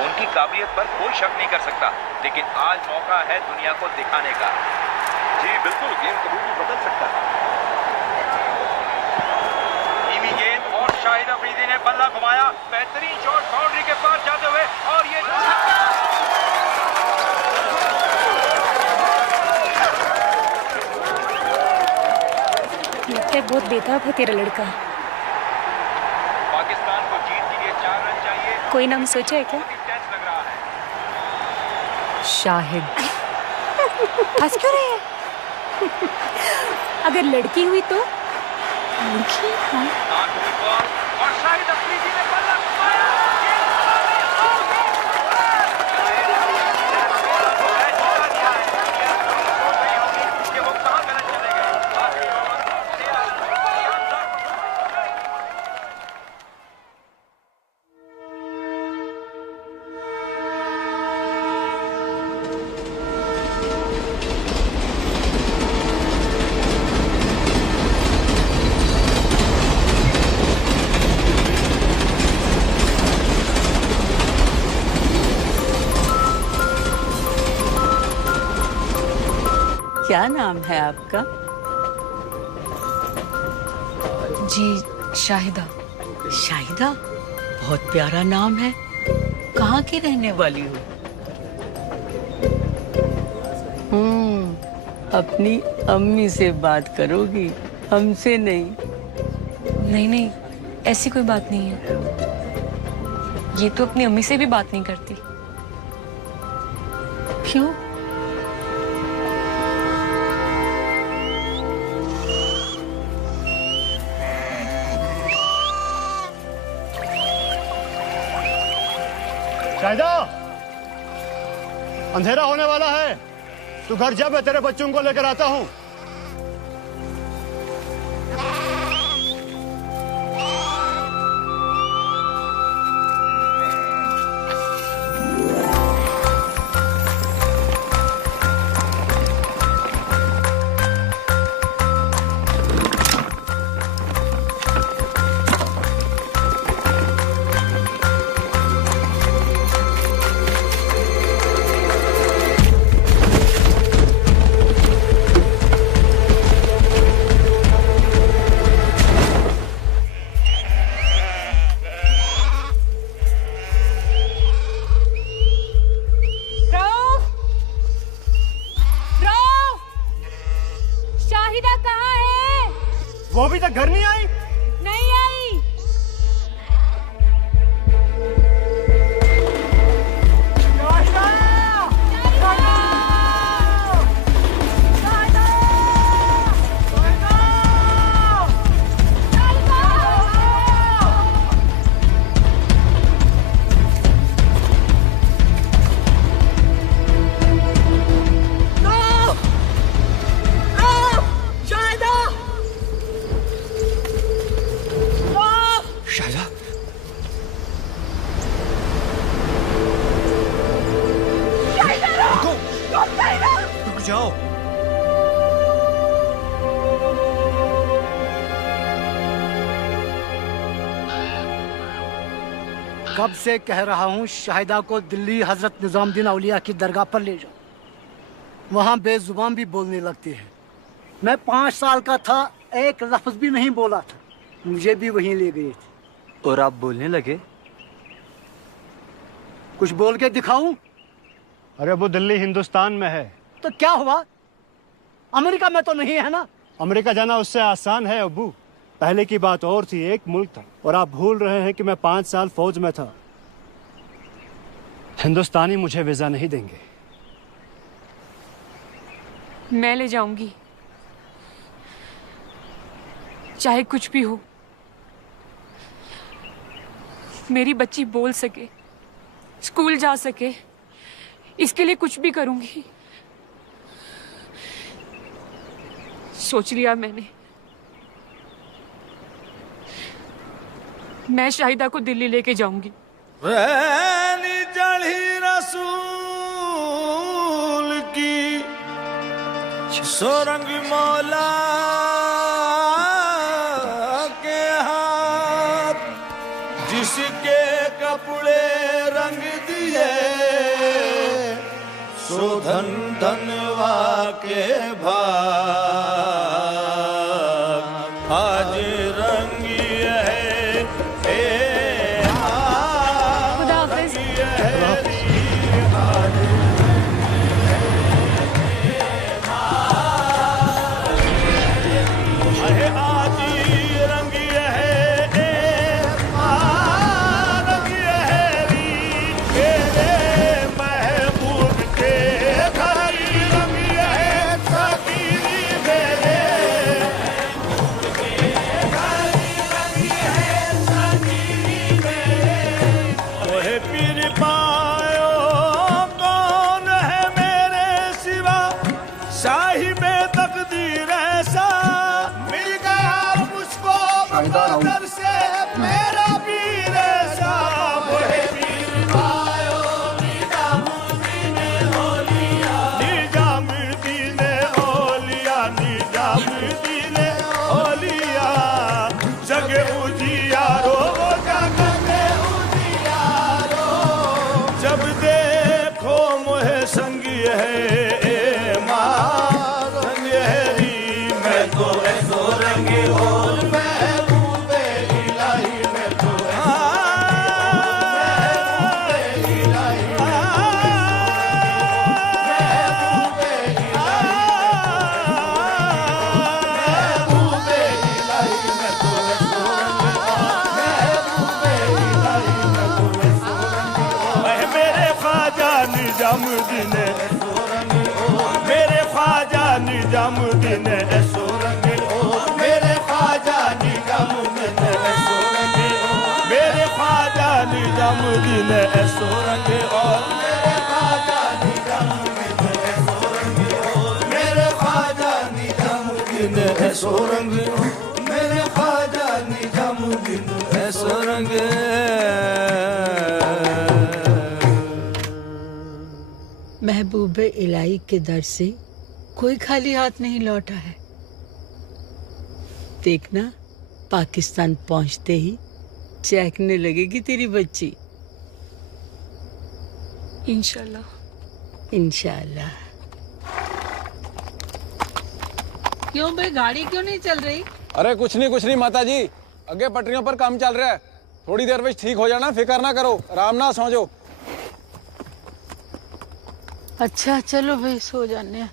उनकी काबिलियत पर कोई शक नहीं कर सकता, लेकिन आज मौका है दुनिया को दिखाने का। जी बिल्कुल, गेम कभी भी बदल सकता है। धीमी गेंद और शाहिद अफरीदी ने बल्ला घुमाया, बेहतरीन शॉट बाउंड्री के पार जाते हुए, और ये लगता है बहुत बेताब है तेरा लड़का। पाकिस्तान को जीत के लिए 4 रन चाहिए। कोई नाम सोचा है क्या? टेंस लग रहा है। शाहिद। हंस क्यों रहे हैं? अगर लड़की हुई तो लड़की। हाँ, और शाहिद अफरीदी ने बल्ला घुमाया, कि वो कहां गलत चले गए। क्या नाम है आपका? जी शाहिदा। शाहिदा, बहुत प्यारा नाम है। कहाँ की रहने वाली हो? अपनी अम्मी से बात करोगी, हमसे नहीं। नहीं नहीं, ऐसी कोई बात नहीं है। ये तो अपनी अम्मी से भी बात नहीं करती। क्यों? शाहिदा, अंधेरा होने वाला है, तू घर जा, मैं तेरे बच्चों को लेकर आता हूँ। वो अभी तक घर नहीं आई? नहीं आई। रुक जाओ। कब से कह रहा हूँ शाहिदा को दिल्ली हजरत निजामुद्दीन औलिया की दरगाह पर ले जाओ। वहाँ बेजुबान भी बोलने लगती है। मैं 5 साल का था, एक लफ्ज भी नहीं बोला था, मुझे भी वहीं ले गए थे। और आप बोलने लगे? कुछ बोल के दिखाऊं? अरे वो दिल्ली हिंदुस्तान में है। तो क्या हुआ, अमेरिका में तो नहीं है ना? अमेरिका जाना उससे आसान है अब्बू। पहले की बात और थी, एक मुल्क था, और आप भूल रहे हैं कि मैं 5 साल फौज में था। हिंदुस्तानी मुझे वीजा नहीं देंगे। मैं ले जाऊंगी, चाहे कुछ भी हो। मेरी बच्ची बोल सके, स्कूल जा सके, इसके लिए कुछ भी करूंगी। सोच लिया मैंने। मैं शाहिदा को दिल्ली लेके जाऊंगी। रैनी चढ़ी रसूल की सुरंग मौला के हाथ, जिसके कपड़े रंग दिए सो धन धनवा के भाग आज रंगी है खुदा हाफिज। जब देखो मोहे संगी है मैं तो ऐसो रंगी हो महबूबे इलाही मैं तो निजामुद्दीन मेरे ख्वाजा निजामुद्दीन ऐसो रंगे ओ मेरे ख्वाजा निजामुद्दीन ऐसो रंगे ओ मेरे ख्वाजा निजामुद्दीन ऐसो रंगे और मेरे ख्वाजा निजामुद्दीन ऐसो रंगे ओ मेरे ख्वाजा निजामुद्दीन ऐसो रंगे ओ मेरे ख्वाजा निजामुद्दीन ऐसो रंगे। महबूबे इलाही के दर से कोई खाली हाथ नहीं लौटा है। देखना पाकिस्तान पहुंचते ही चहकने लगेगी तेरी बच्ची। इंशाल्लाह। इंशाल्लाह। क्यों भाई गाड़ी क्यों नहीं चल रही? अरे कुछ नहीं माता जी, अगे पटरियों पर काम चल रहा है, थोड़ी देर में ठीक हो जाना, फिक्र ना करो, आराम ना सो जाओ। अच्छा चलो भाई सो जाने।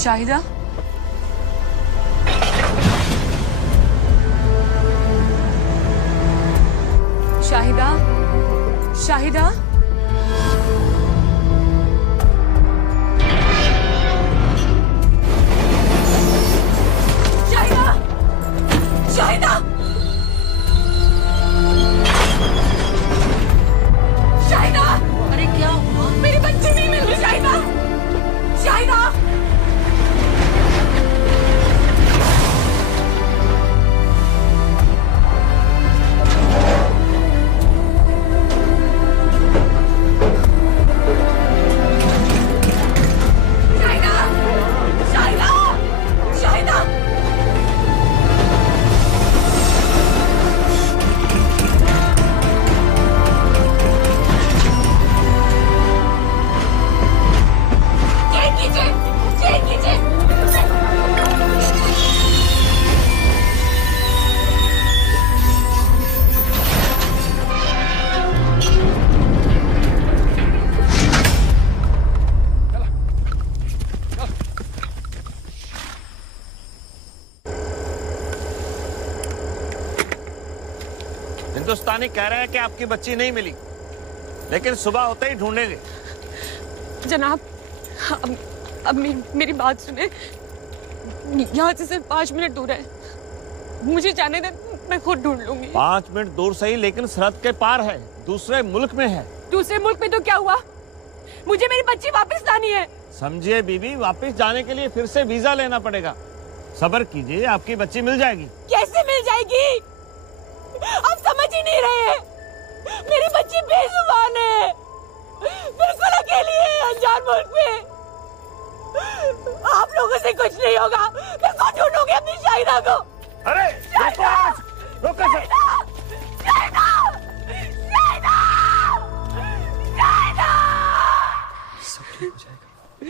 शाहिदा, शाहिदा, शाहिदा, शाहिदा, शाहिदा, शाहिदा, अरे क्या हुआ? मेरी बच्ची नहीं मिल रही। शाहिदा, शाहिदा, हिंदुस्तानी कह रहे हैं कि आपकी बच्ची नहीं मिली, लेकिन सुबह होते ही ढूंढेंगे। जनाब, अब मेरी बात सुने। यहाँ से सिर्फ 5 मिनट दूर है, मुझे जाने दे, मैं खुद ढूंढ लूंगी। 5 मिनट दूर सही, लेकिन सरहद के पार है, दूसरे मुल्क में है। दूसरे मुल्क में तो क्या हुआ? मुझे मेरी बच्ची वापस लानी है। समझिए बीबी, वापस जाने के लिए फिर से वीजा लेना पड़ेगा। सब्र कीजिए, आपकी बच्ची मिल जाएगी। कैसे मिल जाएगी? आप समझ ही नहीं रहे। मेरी बच्ची बेजुबान है, बिल्कुल अकेली है अनजान मुल्क में। आप लोगों से कुछ नहीं होगा, मैं खुद ढूंढूंगी अपनी शाहिदा को। अरे रोको,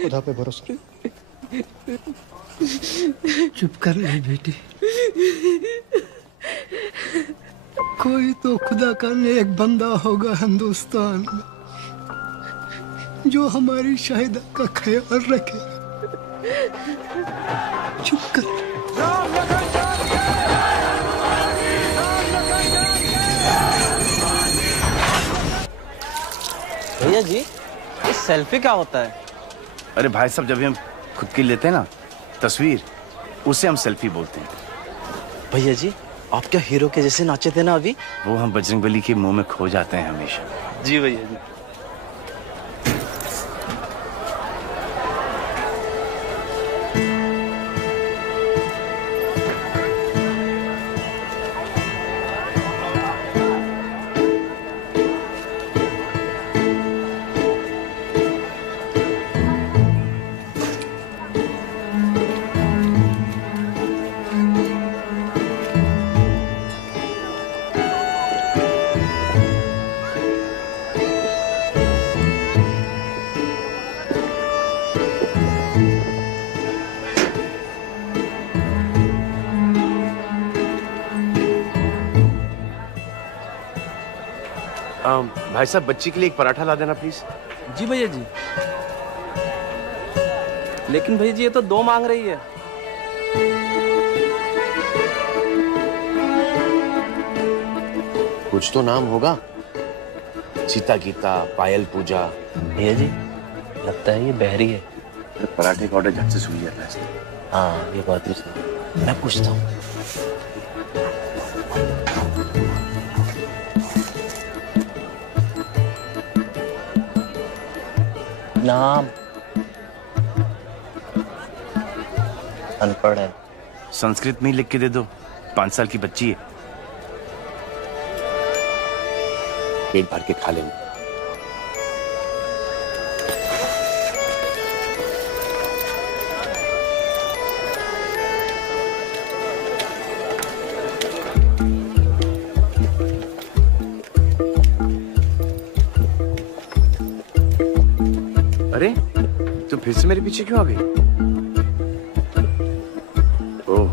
खुदा पे भरोसा। चुप कर ले बेटी, कोई तो खुदा का नेक बंदा होगा हिंदुस्तान में जो हमारी शाहिदा का ख्याल रखे। चुप कर। भैया जी, ये सेल्फी क्या होता है? अरे भाई साहब, जब हम खुद की लेते हैं ना तस्वीर, उसे हम सेल्फी बोलते हैं। भैया जी, आप क्या हीरो के जैसे नाचे थे ना अभी? वो हम बजरंगबली के मुंह में खो जाते हैं हमेशा। जी भैया जी। भाई साहब, बच्ची के लिए एक पराठा ला देना प्लीज। जी भैया जी। लेकिन भैया जी, ये तो 2 मांग रही है। कुछ तो नाम होगा, सीता गीता, पायल पूजा। भैया जी, लगता है ये बहरी है। पराठे का ऑर्डर झट से सुन लिया था। हाँ, ये बात भी सही। मैं पूछता हूँ। नाम अनपढ़ है। संस्कृत में ही लिख के दे दो, 5 साल की बच्ची है, पेट भर के खा लेंगे। अरे तुम फिर से मेरे पीछे क्यों आ गई? ओह,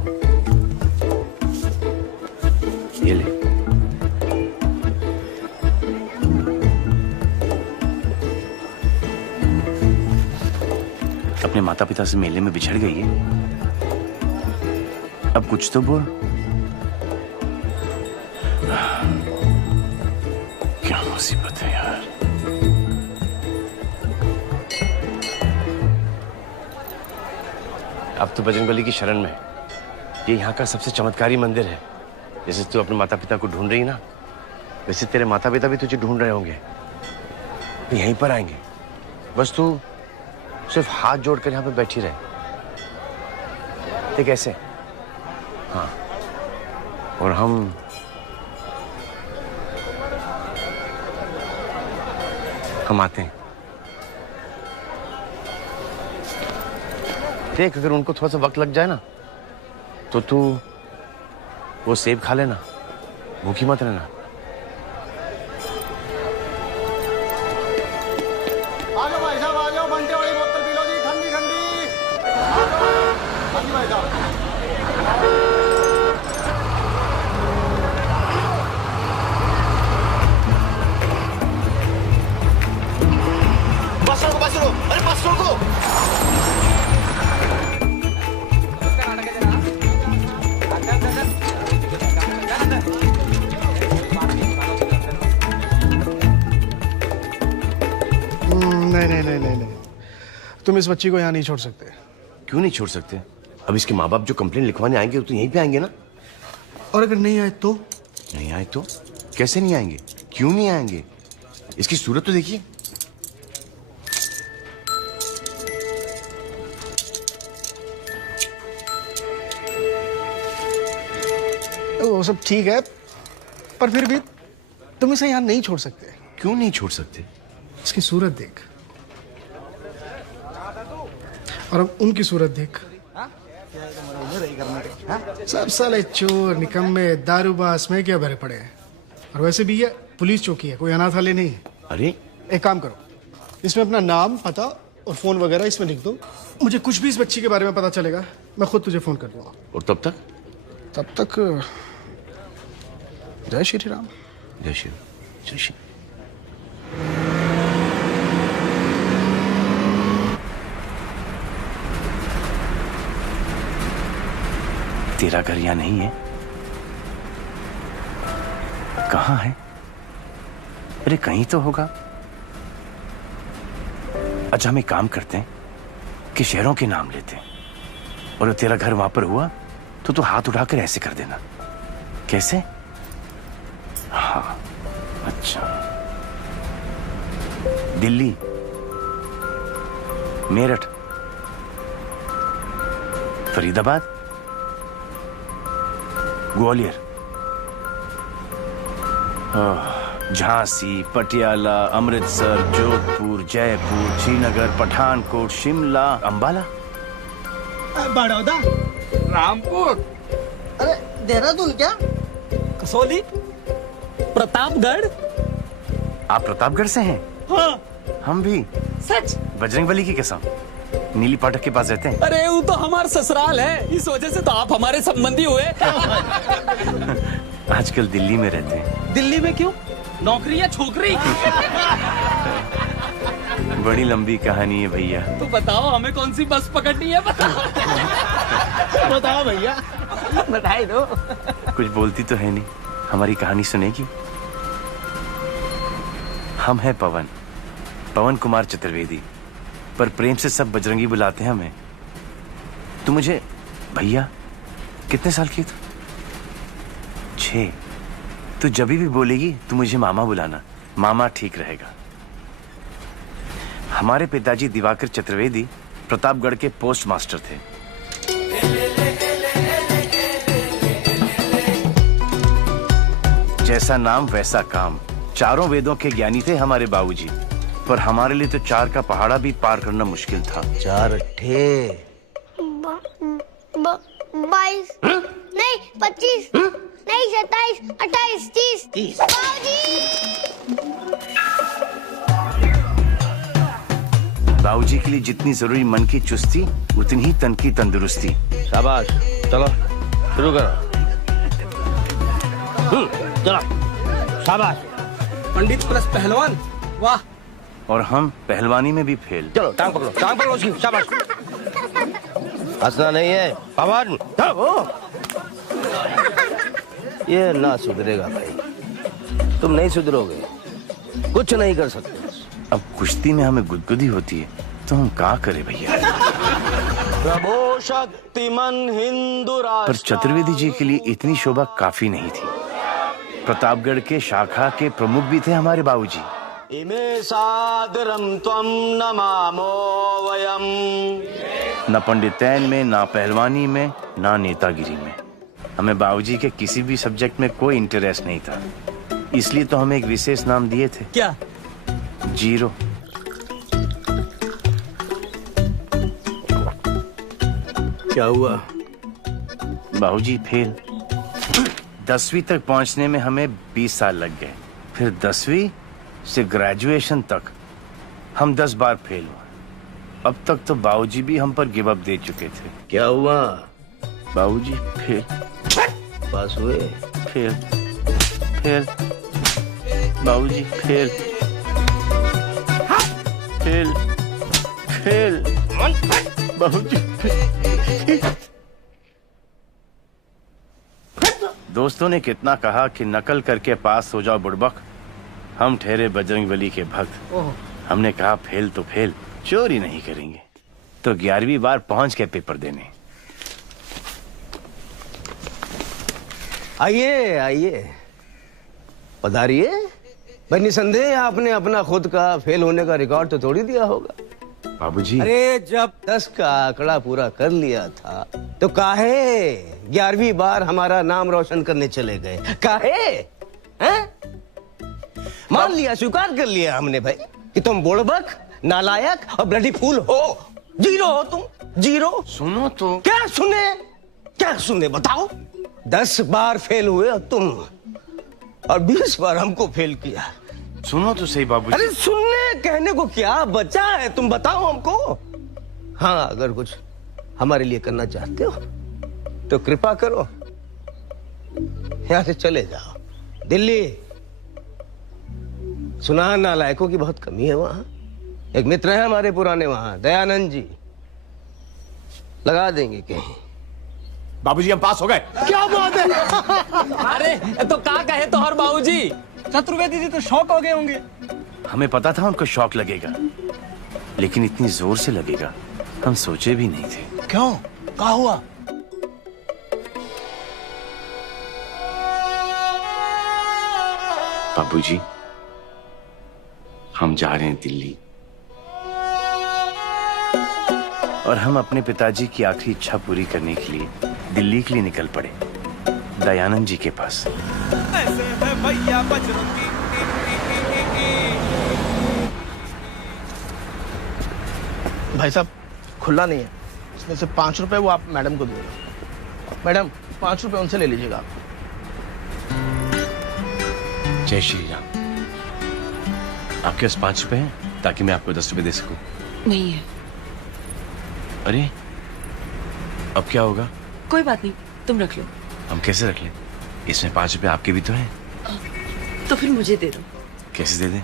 ये ले। अपने माता पिता से मेले में बिछड़ गई है। अब कुछ तो बोल। क्या मुसीबत है यार। अब तो बजरंगबली की शरण में। ये यहाँ का सबसे चमत्कारी मंदिर है। जैसे तू अपने माता पिता को ढूंढ रही ना, वैसे तेरे माता पिता भी तुझे ढूंढ रहे होंगे। यहीं पर आएंगे, बस तू सिर्फ हाथ जोड़कर यहाँ पे बैठी रहे। ठीक ऐसे? हाँ। और हम आते हैं। देख, अगर उनको थोड़ा सा वक्त लग जाए ना, तो तू वो सेब खा लेना, भूखी मत रहना। आ जाओ भाई साहब, आ जाओ, बंटे वाली बोतल पी लो जी, ठंडी ठंडी। आ जाओ भाई साहब। बस रोको, अरे बस रोको। नहीं, तुम इस बच्ची को यहाँ नहीं छोड़ सकते। क्यों नहीं छोड़ सकते? अब इसके माँ बाप जो कंप्लेन लिखवाने आएंगे तो यहीं पे आएंगे ना। और अगर नहीं आए तो? नहीं आए तो? कैसे नहीं आएंगे? क्यों नहीं आएंगे? इसकी सूरत तो देखिए। वो सब ठीक है, पर फिर भी तुम इसे यहाँ नहीं छोड़ सकते। क्यों नहीं छोड़ सकते? इसकी सूरत देख, और अब उनकी सूरत देख। सब साले चोर, निकम्मे, दारूबाज में क्या भरे पड़े हैं। और वैसे भी ये पुलिस चौकी है, कोई अनाथालय नहीं है। अरे एक काम करो, इसमें अपना नाम, पता और फोन वगैरह इसमें लिख दो। मुझे कुछ भी इस बच्ची के बारे में पता चलेगा, मैं खुद तुझे फोन कर दूंगा। और तब तक? तब तक जय श्री राम। जय श्री, जय श्री। तेरा घर यहाँ नहीं है? कहाँ है? अरे कहीं तो होगा। अच्छा, हम एक काम करते हैं कि शहरों के नाम लेते हैं, और तेरा घर वहां पर हुआ तो तू हाथ उठाकर ऐसे कर देना। कैसे? हाँ, अच्छा। दिल्ली, मेरठ, फरीदाबाद, ग्वालियर, झांसी, पटियाला, अमृतसर, जोधपुर, जयपुर, श्रीनगर, पठानकोट, शिमला, अंबाला, बड़ौदा, रामपुर, अरे देहरादून, क्या कसौली, प्रतापगढ़। आप प्रतापगढ़ से हैं? हाँ। हम भी। सच? बजरंगबली की कसम। नीली पाठक के पास रहते हैं। अरे वो तो हमारा ससुराल है, इस वजह से तो आप हमारे संबंधी हुए। आजकल दिल्ली में रहते हैं। दिल्ली में क्यों? नौकरी या छोकरी? बड़ी लंबी कहानी है भैया। तो बताओ हमें कौन सी बस पकड़नी है, बताओ। बताओ भैया, बधाई दो। कुछ बोलती तो है नहीं, हमारी कहानी सुनेगी? हम हैं पवन, पवन कुमार चतुर्वेदी, पर प्रेम से सब बजरंगी बुलाते हैं हमें। तू मुझे भैया, कितने साल की है तू? 6। तू जब भी बोलेगी तू मुझे मामा बुलाना, मामा ठीक रहेगा। हमारे पिताजी दिवाकर चतुर्वेदी प्रतापगढ़ के पोस्ट मास्टर थे। जैसा नाम वैसा काम, चारों वेदों के ज्ञानी थे हमारे बाबूजी, पर हमारे लिए तो 4 का पहाड़ा भी पार करना मुश्किल था। 4 अट्ठे 22 नहीं 25 नहीं 27 28 30 बाबूजी के लिए जितनी जरूरी मन की चुस्ती, उतनी ही तन की तंदुरुस्ती। शाबाश, चलो शुरू करो। चलो, शाबाश। पंडित प्लस पहलवान, वाह। और हम पहलवानी में भी फेल। चलो टांग पकड़ो उसकी, शाबाश। हंसना नहीं है पवन। ये ना सुधरेगा भाई, तुम नहीं सुधरोगे, कुछ नहीं कर सकते। अब कुश्ती में हमें गुदगुदी होती है तो हम क्या करें भैया। प्रभो शक्तिमान हिंदू पर चतुर्वेदी जी के लिए इतनी शोभा काफी नहीं थी। प्रतापगढ़ के शाखा के प्रमुख भी थे हमारे बाबूजी। इमे सादरम त्वं नमामो वयम। न पंडितैन में, ना पहलवानी में, ना नेतागिरी में। हमें बाबूजी के किसी भी सब्जेक्ट में कोई इंटरेस्ट नहीं था, इसलिए तो हमें एक विशेष नाम दिए थे। क्या? जीरो। क्या हुआ? बाबूजी फेल। 10वीं तक पहुंचने में हमें 20 साल लग गए। फिर 10वीं से ग्रेजुएशन तक हम 10 बार फेल हुए। अब तक तो बाबूजी भी हम पर गिव अप दे चुके थे। क्या हुआ? बाबूजी फेल। पास हुए? फेल। फेल। बाबूजी फेल। फेल। फेल। बाबूजी फेल। दोस्तों ने कितना कहा कि नकल करके पास हो जाओ बुड़बक। हम ठहरे बजरंगबली के भक्त। हमने कहा फेल तो फेल, चोरी नहीं करेंगे। तो 11वीं बार पहुंच के पेपर देने। आइए आइए, पधारिए। भाई निसंदेह आपने अपना खुद का फेल होने का रिकॉर्ड तो तोड़ ही दिया होगा। बाबूजी, अरे जब 10 का आंकड़ा पूरा कर लिया था तो काहे 11वीं बार हमारा नाम रोशन करने चले गए? काहे? हैं? मान लिया, स्वीकार कर लिया हमने भाई कि तुम बुड़बक, नालायक और ब्लडी फूल हो। जीरो हो तुम, जीरो। सुनो तो। क्या सुने? क्या सुने बताओ? 10 बार फेल हुए और तुम, और 20 बार हमको फेल किया। सुनो तो सही बाबूजी। अरे सुनने कहने को क्या बचा है, तुम बताओ हमको। हाँ, अगर कुछ हमारे लिए करना चाहते हो तो कृपा करो, यहां से चले जाओ दिल्ली। सुना नालायकों की बहुत कमी है वहां। एक मित्र है हमारे पुराने वहां, दयानंद जी, लगा देंगे कहीं। बाबूजी हम पास हो गए। क्या बात है? अरे तो क्या कहे तो हर बाबूजी, चतुर्वेदी जी तो शौक हो गए होंगे। हमें पता था उनको शौक लगेगा, लेकिन इतनी जोर से लगेगा हम सोचे भी नहीं थे। क्यों? क्या हुआ? बाबूजी, हम जा रहे हैं दिल्ली, और हम अपने पिताजी की आखिरी इच्छा पूरी करने के लिए दिल्ली के लिए निकल पड़े, दयानंद जी के पास। ऐसे है भैया बजरंगी। भाई साहब खुला नहीं है, इसमें से 5 रुपए वो आप मैडम को दे दो। मैडम 5 रुपए उनसे ले लीजिएगा। जय श्री राम। आपके पास 5 रुपए हैं ताकि मैं आपको 10 रुपए दे सकूं? नहीं है। अरे अब क्या होगा? कोई बात नहीं, तुम रख लो। हम कैसे रख लें? इसमें 5 रुपए आपके भी तो हैं। तो फिर मुझे दे दो। कैसे दे दें?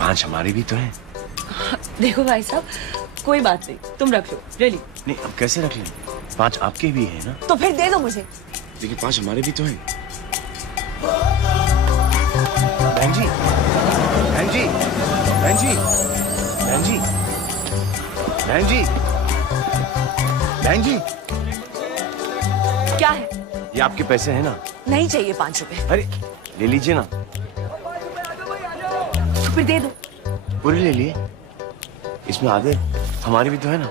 5 हमारे भी तो हैं। देखो भाई साहब, कोई बात नहीं, तुम रख लो। रियली? नहीं, अब कैसे रख लें? 5 आपके भी हैं ना? तो फिर दे दो मुझे। देखिए 5 हमारे भी तो हैं। बहन जी, बहन जी, बहन जी, बहन जी, बहन जी, बहन जी। क्या है? ये आपके पैसे हैं ना? नहीं चाहिए 5 रुपए। अरे ले लीजिए ना। तो फिर दे दो। पूरे ले लिए? इसमें आधे हमारे भी तो है ना?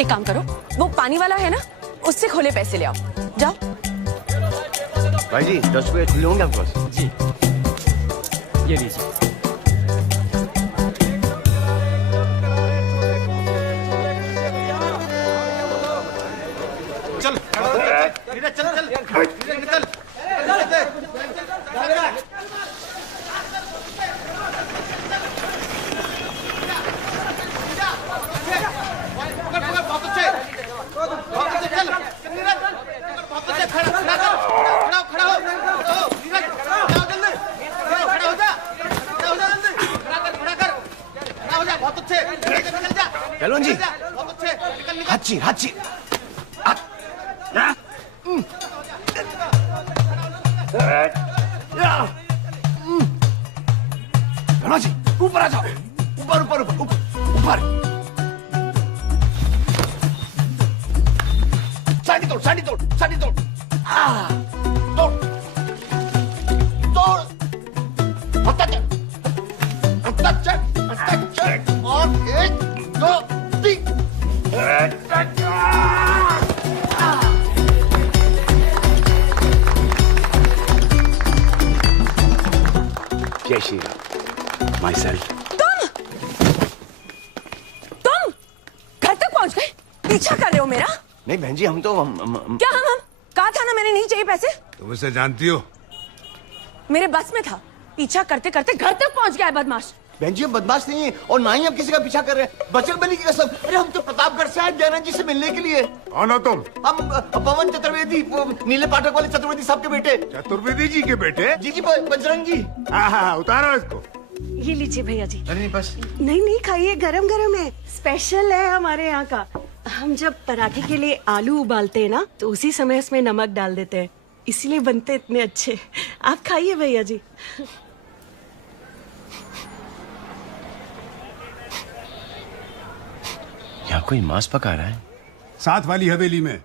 एक काम करो, वो पानी वाला है ना, उससे खोले पैसे ले आओ। जाओ। भाई जी 10 रुपए खुले होंगे आपके पास? जी ये लीजिए। चल चल चल चल। खड़ा हो, खड़ा हो, नीरज, जाओ जल्दी, खड़ा हो जा, पहलवान जी, हाची हाची। पहलवान जी ऊपर आ जाओ, ऊपर ऊपर ऊपर ऊपर। साड़ी तोड़ साड़ी तोड़ साड़ी तोड़, तोड़ तोड़। और 1 2 3। जय श्री राम। My self. तुम घर तक पहुंच गए? पीछा कर रहे हो मेरा? नहीं बहन जी, हम तो क्या हम कहा था ना, मैंने नहीं चाहिए पैसे। तुम उसे जानती हो? मेरे बस में था, पीछा करते करते घर तक पहुंच गया है बदमाश। बहन जी हम बदमाश नहीं है और ना ही हम किसी का पीछा कर रहे हैं। बजरंगबली की कसम, अरे हम तो प्रतापगढ़ से आए जयराज जी से मिलने के लिए। कौन हो तुम? हम पवन चतुर्वेदी, नीले पाठक वाले चतुर्वेदी साहब के बेटे। चतुर्वेदी जी के बेटे? जी जी बजरंग जी। हाँ, उतारो इसको। ये लीजिए भैया जी। अरे नहीं बस। नहीं खाइए, गरम गरम है, स्पेशल है हमारे यहाँ का। हम जब पराठे के लिए आलू उबालते हैं ना, तो उसी समय इसमें नमक डाल देते हैं, इसीलिए बनते इतने अच्छे। आप खाइए भैया जी। यहाँ कोई मांस पका रहा है। साथ वाली हवेली में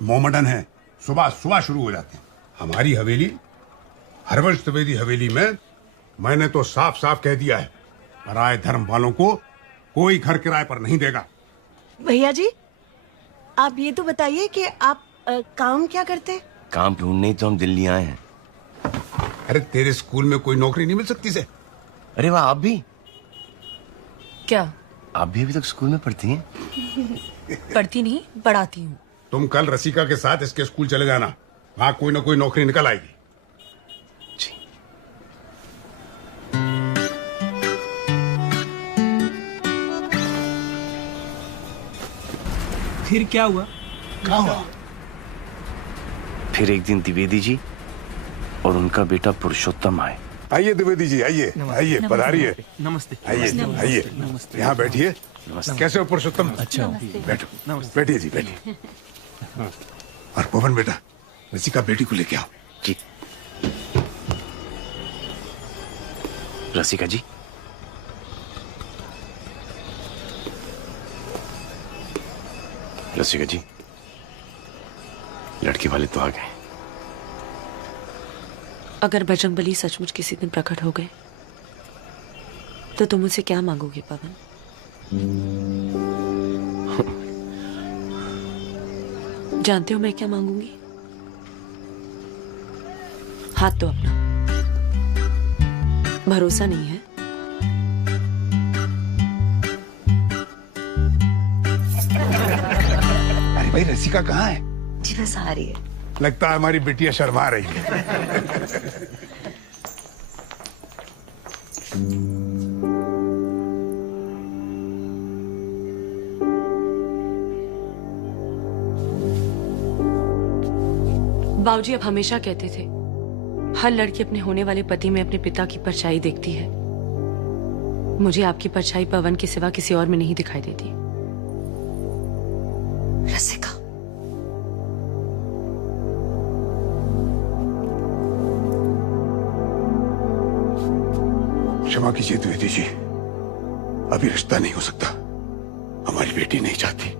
मोमडन है, सुबह सुबह शुरू हो जाते हैं। हमारी हवेली हरवंश त्रिवेदी हवेली में मैंने तो साफ साफ कह दिया है, पराये धर्म वालों को कोई घर किराए पर नहीं देगा। भैया जी आप ये तो बताइए कि आप काम क्या करते हैं? काम ढूंढने ही तो हम दिल्ली आए हैं। अरे तेरे स्कूल में कोई नौकरी नहीं मिल सकती से? अरे वाह, आप भी? क्या आप भी अभी तक स्कूल में पढ़ती हैं? पढ़ती नहीं, पढ़ाती हूँ। तुम कल रसिका के साथ इसके स्कूल चले जाना, वहाँ कोई ना कोई नौकरी निकल आएगी। फिर क्या हुआ? फिर एक दिन द्विवेदी जी और उनका बेटा पुरुषोत्तम आए। आइए द्विवेदी जी, आइए आइए, पधारिए। नमस्ते। आइए आइए, यहाँ बैठिए। कैसे हो पुरुषोत्तम? अच्छा, बैठो, बैठिए जी बैठिए। और पवन बेटा, रसिका बेटी को लेके आओ। जी। रसिका जी, रसिका जी, लड़के वाले तो आ गए। अगर बजरंगबली सचमुच किसी दिन प्रकट हो गए तो तुम मुझसे क्या मांगोगे पवन? जानते हो मैं क्या मांगूंगी? हाथ दो अपना। भरोसा नहीं है? अरे भाई, रसिका कहाँ है? जी बस आ रही है। लगता है हमारी बिटिया शर्मा रही है। बाबूजी अब हमेशा कहते थे हर लड़की अपने होने वाले पति में अपने पिता की परछाई देखती है। मुझे आपकी परछाई पवन के सिवा किसी और में नहीं दिखाई देती। रसिका, क्षमा कीजिए द्विवेदी जी, अभी रिश्ता नहीं हो सकता। हमारी बेटी नहीं चाहती।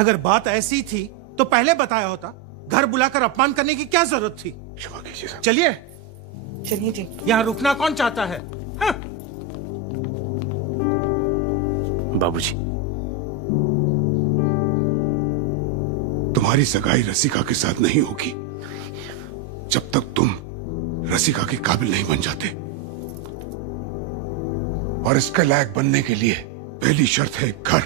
अगर बात ऐसी थी तो पहले बताया होता। घर बुलाकर अपमान करने की क्या जरूरत थी? क्षमा कीजिए साहब। चलिए चलिए जी। यहाँ रुकना कौन चाहता है? हाँ? बाबूजी, तुम्हारी सगाई रसिका के साथ नहीं होगी जब तक तुम रसिका के काबिल नहीं बन जाते। और इसके लायक बनने के लिए पहली शर्त है घर,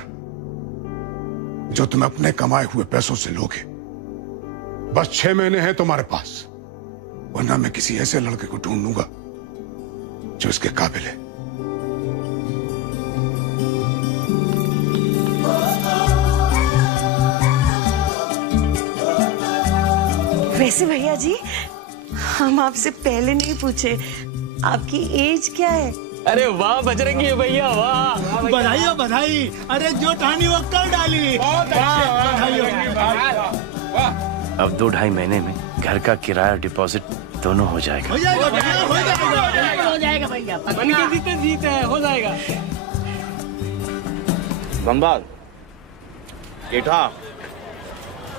जो तुम अपने कमाए हुए पैसों से लोगे। बस 6 महीने हैं तुम्हारे पास, वरना मैं किसी ऐसे लड़के को ढूंढ लूंगा जो इसके काबिल है। वैसे भैया जी हम आपसे पहले नहीं पूछे, आपकी एज क्या है? अरे वाह बजरंगी भैया वाह। बधाई हो बधाई। अरे जो ठानी वो कर डाली। बधाई हो। अब 2-2.5 महीने में घर का किराया डिपॉजिट दोनों हो जाएगा। हो जाएगा भैया, हो जाएगा। हो जाएगा भैया, बन के जीते जीते हो जाएगा। धनबाद, एटा,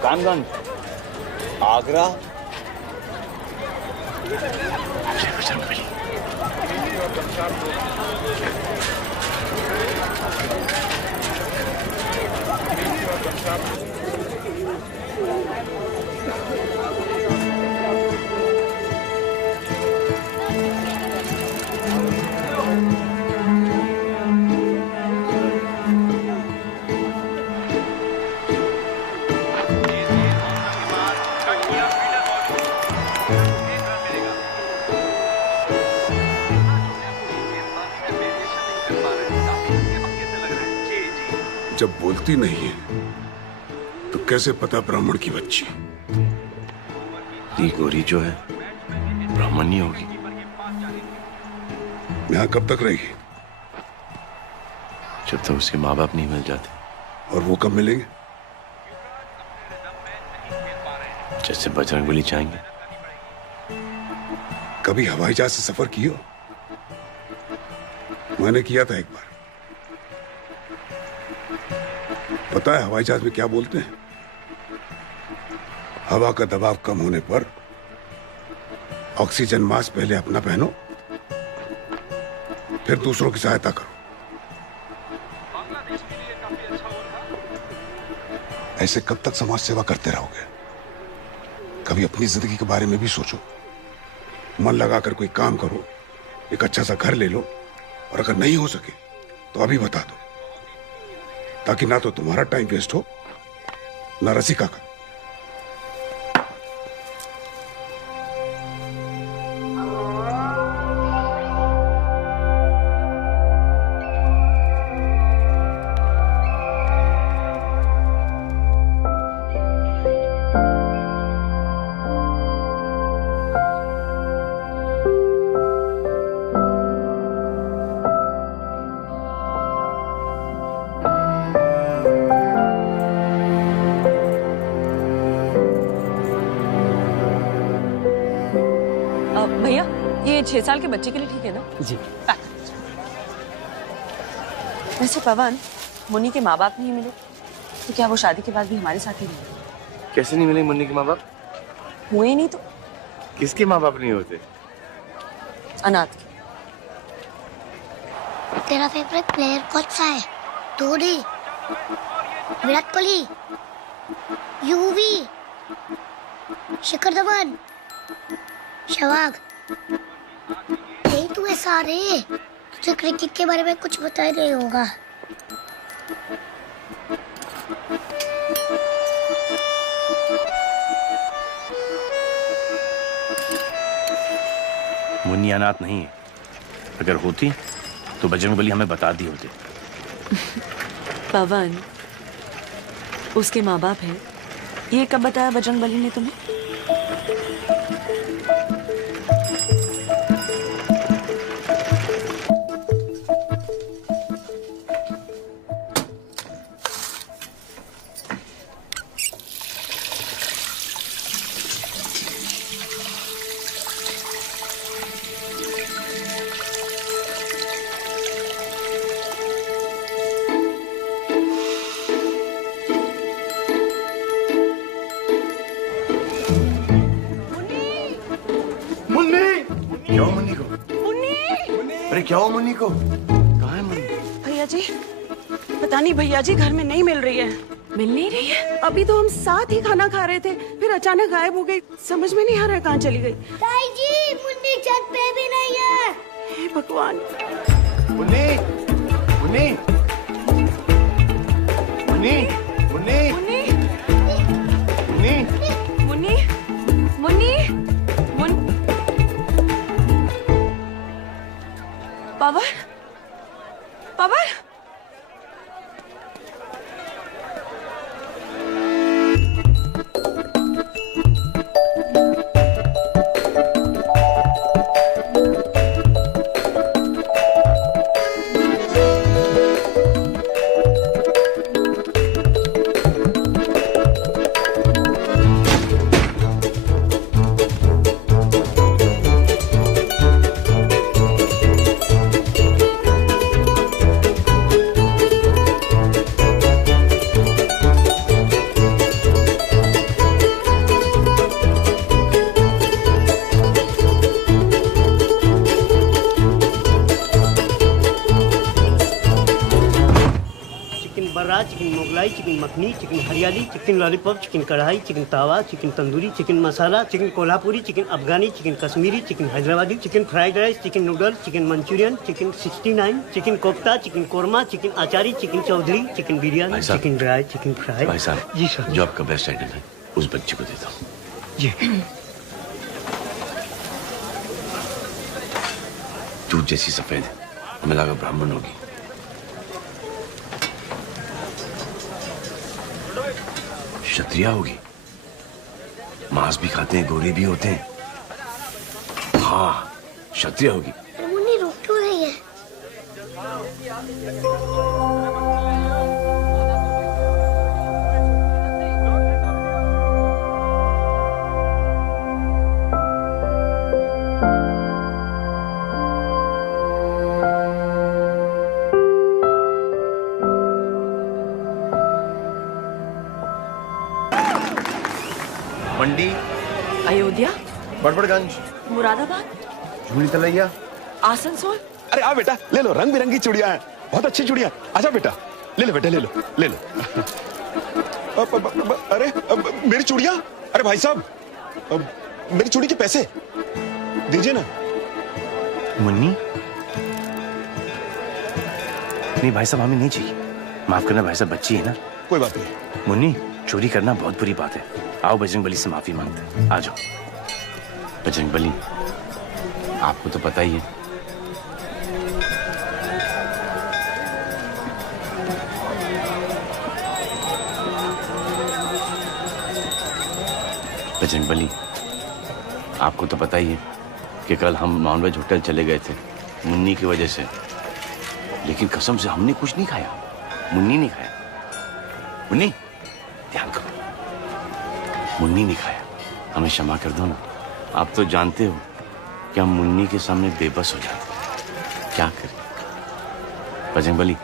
कानगंज, आगरा। जब बोलती नहीं है तो कैसे पता ब्राह्मण की बच्ची? ये गोरी जो है ब्राह्मण नहीं होगी। यहाँ कब तक रहेगी? जब तक उसके माँ बाप नहीं मिल जाते। और वो कब मिलेंगे? जैसे बजरंगबली चाहेंगे। कभी हवाई जहाज से सफर किया? मैंने किया था एक बार। पता है हवाई जहाज में क्या बोलते हैं? हवा का दबाव कम होने पर ऑक्सीजन मास्क पहले अपना पहनो, फिर दूसरों की सहायता करो। ऐसे कब तक समाज सेवा करते रहोगे? कभी अपनी जिंदगी के बारे में भी सोचो। मन लगाकर कोई काम करो, एक अच्छा सा घर ले लो, और अगर नहीं हो सके तो अभी बता दो, ताकि ना तो तुम्हारा टाइम वेस्ट हो ना रसिका का। भैया ये 6 साल के बच्चे के लिए ठीक है ना? जी। वैसे पवन, मुन्नी के माँ बाप नहीं मिले तो क्या वो शादी के बाद भी हमारे साथ ही रहेंगे? कैसे नहीं मिलेंगे मुन्नी के माँ बाप? हुए नहीं तो? किसके माँ बाप नहीं होते? अनाथ के। तेरा फेवरेट प्लेयर कौन सा है? धोनी, विराट कोहली, युवी, शिखर धवन, सहवाग। यही तो है सारे। तुझे क्रिकेट के बारे में कुछ पता ही नहीं होगा। मुन्नी अनाथ नहीं है। अगर होती तो बजरंगबली हमें बता दी होती। पवन, उसके माँ बाप है, ये कब बताया बजरंगबली ने तुम्हें? क्या मुन्नी को? अरे क्या हो मुन्नी को? कहाँ है मुन्नी? भैया जी, पता नहीं भैया जी घर में नहीं मिल रही है। मिल नहीं रही है? अभी तो हम साथ ही खाना खा रहे थे, फिर अचानक गायब हो गई। समझ में नहीं आ रहा है कहाँ चली गई। ताई जी, मुन्नी छत पे भी नहीं है। हे भगवान। Munni, Munni, Munni, Munni, Munni, Munni, Munni, Pawan, Pawan, paratha, chicken Mughlai, chicken makhani, chicken hariyali, chicken lollipop, chicken kadai, chicken tawa, chicken tandoori, chicken masala, chicken Kolhapuri, chicken Afghani, chicken Kashmiri, chicken Hyderabadi, chicken fried rice, chicken noodles, chicken Manchurian, chicken 69, chicken kofta, chicken korma, chicken achari, chicken Chaudhary, chicken biryani, chicken dry, chicken fry. भाई साहब जी सर। जो आपका best item है उस बच्चे को देता हूँ। जी। दूध जैसी सफेद हमें लगा ब्राह्मण होगी। क्षत्रिया होगी। मांस भी खाते हैं, गोरे भी होते हैं। हाँ, क्षत्रिय होगी। मुन्नी रुक क्यों रही है? मंडी, अयोध्या, बड़बड़गंज, मुरादाबाद, झूली तलैया, आसनसोल। अरे आ बेटा, ले लो, रंग बिरंगी चूड़ियां हैं, बहुत अच्छी चूड़ियां। आजा बेटा, ले लो बेटा, ले लो, ले लो। अरे मेरी चूड़ियां, अरे भाई साहब, मेरी चूड़ी के पैसे दीजिए ना। मुन्नी, नहीं भाई साहब हमें नहीं चाहिए, माफ करना भाई साहब, बच्ची है ना। कोई बात नहीं। मुन्नी, चोरी करना बहुत बुरी बात है। आओ बजरंगबली से माफी मांगते हैं, आ जाओ। बजरंगबली, आपको तो पता ही है बजरंगबली, आपको तो पता ही है कि कल हम नॉनवेज होटल चले गए थे मुन्नी की वजह से, लेकिन कसम से हमने कुछ नहीं खाया, मुन्नी नहीं खाया। मुन्नी, ध्यान करो, मुन्नी नहीं खाया, हमें क्षमा कर दो ना। आप तो जानते हो कि हम मुन्नी के सामने बेबस हो जाते, क्या करें। बजरंगबली,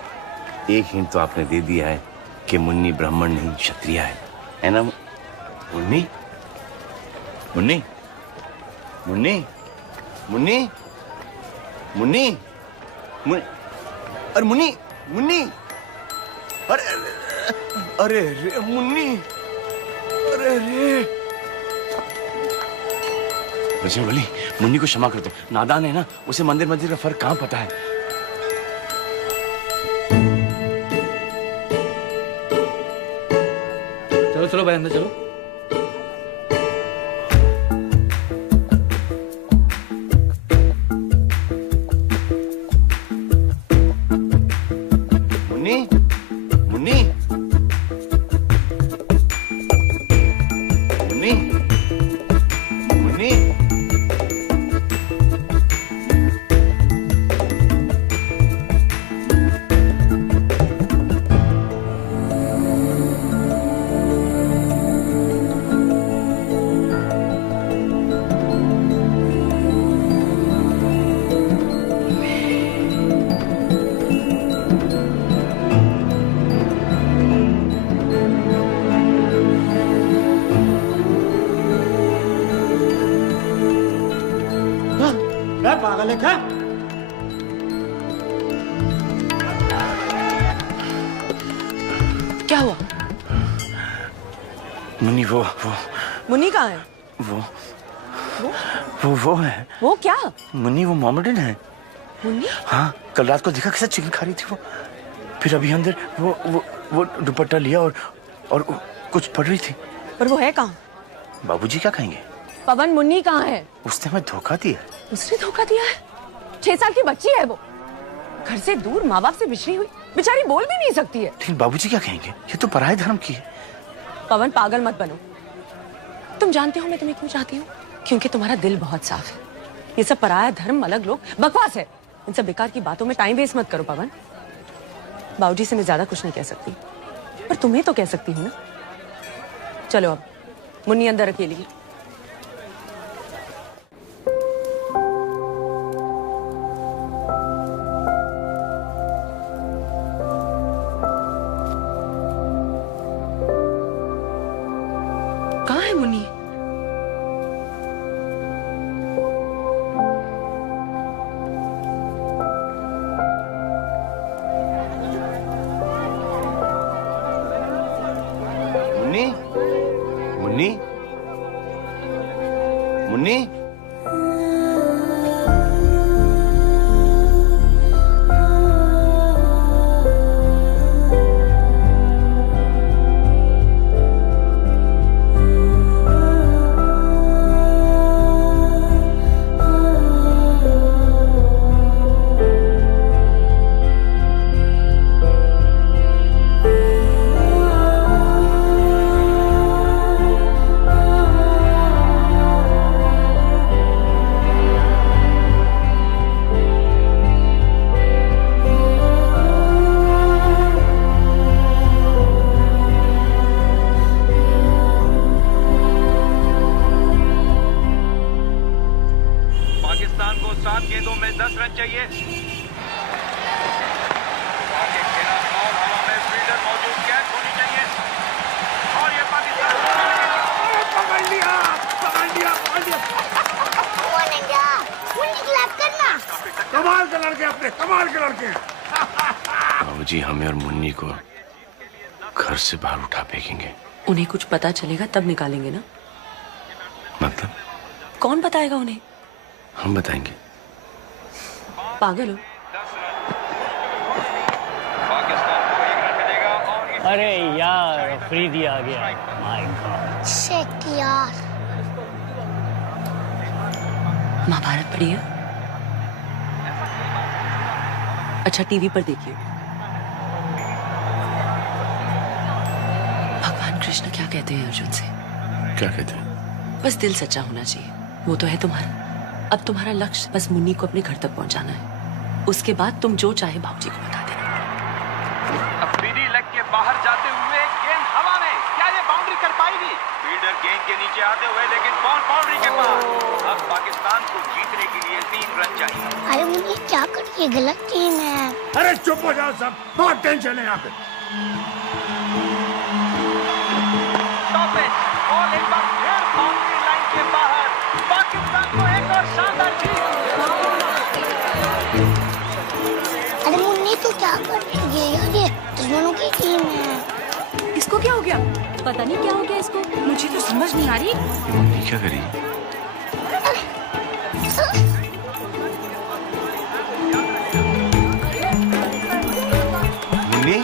एक हिंट तो आपने दे दिया है कि मुन्नी ब्राह्मण नहीं क्षत्रिय है ना मुन्नी? मुन्नी, मुन्नी, मुन्नी, मुन्नी, अरे मुन्नी, मुन्नी, अरे अरे रे मुन्नी, अरे रे। बजरंगबली, मुन्नी को क्षमा कर दो, नादान है ना, उसे मंदिर मंदिर का फर्क कहाँ पता है। चलो चलो भाई, अंदर चलो। मुन्नी, मुन्नी, मुन्नी, मुन्नी, पागल है क्या? क्या हुआ? मुन्नी, वो मुन्नी कहाँ है? वो है। वो क्या? मुन्नी, वो मोहम्मदन है। मुन्नी? हाँ, कल रात को देखा कैसे चिकन खा रही थी वो, फिर अभी अंदर वो दुपट्टा लिया और कुछ पढ़ रही थी। पर वो है कहाँ? बाबूजी क्या कहेंगे? पवन, मुन्नी कहाँ है? उसने हमें धोखा दिया। उसने धोखा दिया है? 6 साल की बच्ची है वो, घर से दूर, माँ बाप से बिछड़ी हुई, बेचारी बोल भी नहीं सकती है। लेकिन बाबूजी क्या कहेंगे? ये तो पराये धर्म की है। पवन, पागल मत बनो। तुम जानते हो मैं तुम्हें क्यों चाहती हूँ? क्योंकि तुम्हारा दिल बहुत साफ है। ये सब पराया धर्म, अलग लोग, बकवास है। इन सब बेकार की बातों में टाइम वेस्ट मत करो पवन। बाबूजी से मैं ज्यादा कुछ नहीं कह सकती, पर तुम्हें तो कह सकती हूँ ना। चलो अब, मुन्नी अंदर अकेली। कहाँ है मुन्नी? कमाल के लड़के हैं। बाबूजी हमें और मुन्नी को घर से बाहर उठा फेंकेंगे। उन्हें कुछ पता चलेगा तब निकालेंगे ना? मतलब? कौन बताएगा उन्हें? हम बताएंगे। पागल हो? अरे यार अफरीदी आ गया। My God. शेट यार। महाभारत पढ़ी है? अच्छा टीवी पर देखिए। भगवान कृष्ण क्या कहते हैं अर्जुन से? क्या कहते हैं? बस दिल सच्चा होना चाहिए, वो तो है तुम्हारा। अब तुम्हारा लक्ष्य बस मुन्नी को अपने घर तक पहुंचाना है। उसके बाद तुम जो चाहे बाबूजी को बता देना। अफरीदी लेग के बाहर जाते हुए गेंद हवा में, क्या ये बाउंड्री कर पाएगी? फील्डर गेंद के नीचे आते हुए, लेकिन बॉल बाउंड्री के पास। अब पाकिस्तान को जीतने के लिए 3 रन चाहिए। अरे मुझे क्या कर, ये गलत टीम है। अरे चुप हो जाओ सब, बहुत टेंशन है यहाँ पे। बॉल एक बार फिर बाउंड्री लाइन के बाहर। पाकिस्तान को एक और शानदार जीत। अरे मुन्नी तो क्या कर रही है यार, ये दुश्मनों की टीम है। इसको क्या हो गया? पता नहीं क्या हो गया इसको, मुझे तो समझ नहीं आ रही। ये क्या करी? मुन्नी?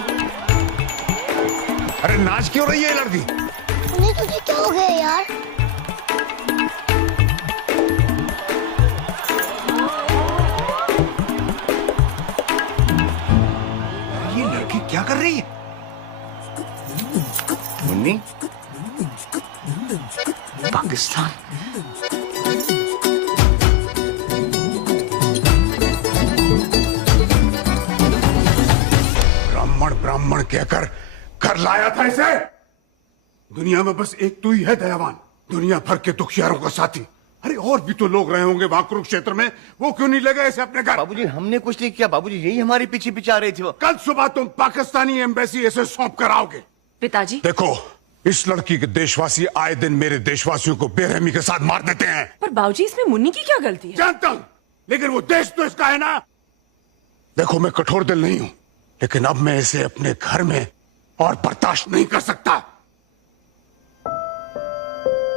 अरे नाच क्यों रही है ये लड़की? मुन्नी तुझे क्या हो गया यार? ये लड़की क्या कर रही है? मुन्नी? पाकिस्तान ब्राह्मण ब्राह्मण कहकर घर लाया था इसे। दुनिया में बस एक तू ही है दयावान, दुनिया भर के दुखियारों का साथी। अरे और भी तो लोग रहे होंगे वहां कुरुक्षेत्र में, वो क्यों नहीं ले गए इसे अपने घर? बाबूजी हमने कुछ नहीं किया बाबूजी, यही हमारे पीछे पीछे आ रही थी वो। कल सुबह तुम पाकिस्तानी एम्बेसी इसे सौंप कर आओगे। पिताजी देखो इस लड़की के देशवासी आए दिन मेरे देशवासियों को बेरहमी के साथ मार देते हैं। पर बाबूजी इसमें मुन्नी की क्या गलती है? जानता हूं, लेकिन वो देश तो इसका है ना। देखो मैं कठोर दिल नहीं हूं, लेकिन अब मैं इसे अपने घर में और बर्दाश्त नहीं कर सकता।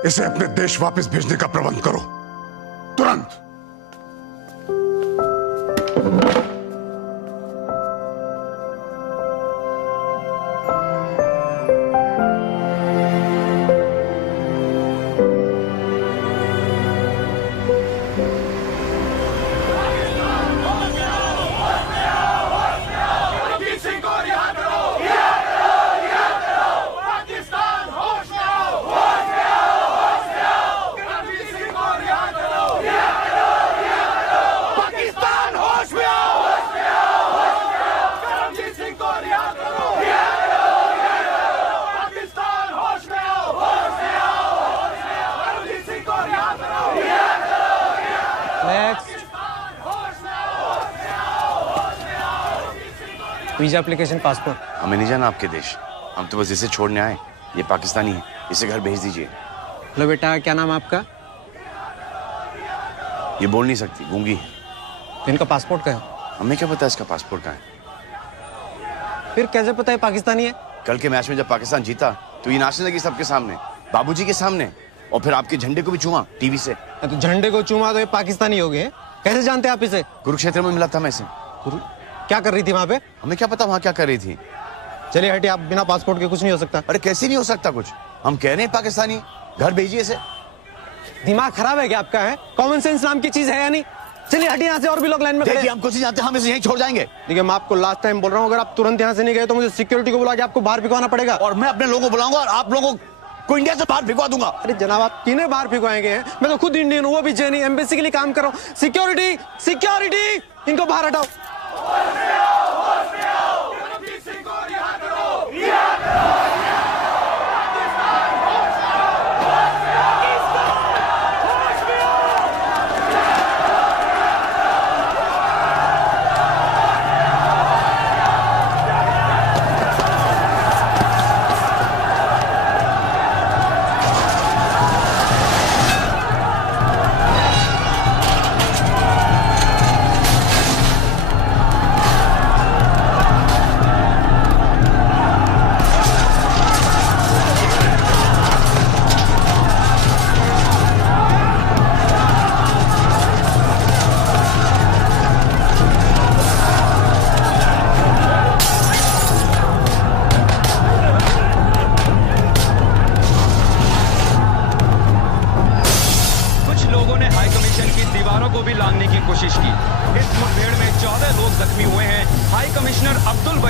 इसे अपने देश वापस भेजने का प्रबंध करो तुरंत। Visa application passport. हमें नहीं जाना आपके देश, हम तो बस इसे छोड़ने आए। ये पाकिस्तानी है, इसे घर भेज दीजिए। हेलो बेटा, क्या नाम है आपका? ये बोल नहीं सकती, गूंगी है। इनका पासपोर्ट का है? हमें क्या पता इसका पासपोर्ट कहाँ है? फिर कैसे पता है पाकिस्तानी है? कल के मैच में जब पाकिस्तान जीता तो ये नाचने लगी सबके सामने, बाबूजी के सामने, और फिर आपके झंडे को भी छुआ टीवी से। तो झंडे को चूमा तो ये पाकिस्तानी हो गए। कैसे जानते हैं आप इसे? कुरुक्षेत्र में मिला था मैं इसे। क्या कर रही थी वहाँ पे? हमें क्या पता वहाँ क्या कर रही थी। चलिए हटिए, आप बिना पासपोर्ट के कुछ नहीं हो सकता। अरे कैसे नहीं हो सकता कुछ? हम कह रहे हैं पाकिस्तानी, घर भेजिए इसे। दिमाग खराब है क्या आपका? है कॉमन सेंस नाम की चीज है या नहीं? चलिए हटिए यहाँ से, और भी लोग लाइन में खड़े हैं। हम कुछ नहीं जानते, हम इसे यहीं छोड़ जाएंगे। देखिए मैं आपको लास्ट टाइम बोल रहा हूँ, अगर आप तुरंत यहाँ से नहीं गए तो मुझे सिक्योरिटी को बुला के आपको बाहर भिगवाना पड़ेगा। और मैं अपने लोगों को बुलाऊंगा और आप लोगों को इंडिया से बाहर भिगवा दूंगा। अरे जनाब आप किन्हें बाहर भिगवाएंगे? मैं तो खुद इंडियन हूँ, वो भी चेनी एम्बेसी के लिए काम कर रहा हूँ। सिक्योरिटी सिक्योरिटी, इनको बाहर हटाओ।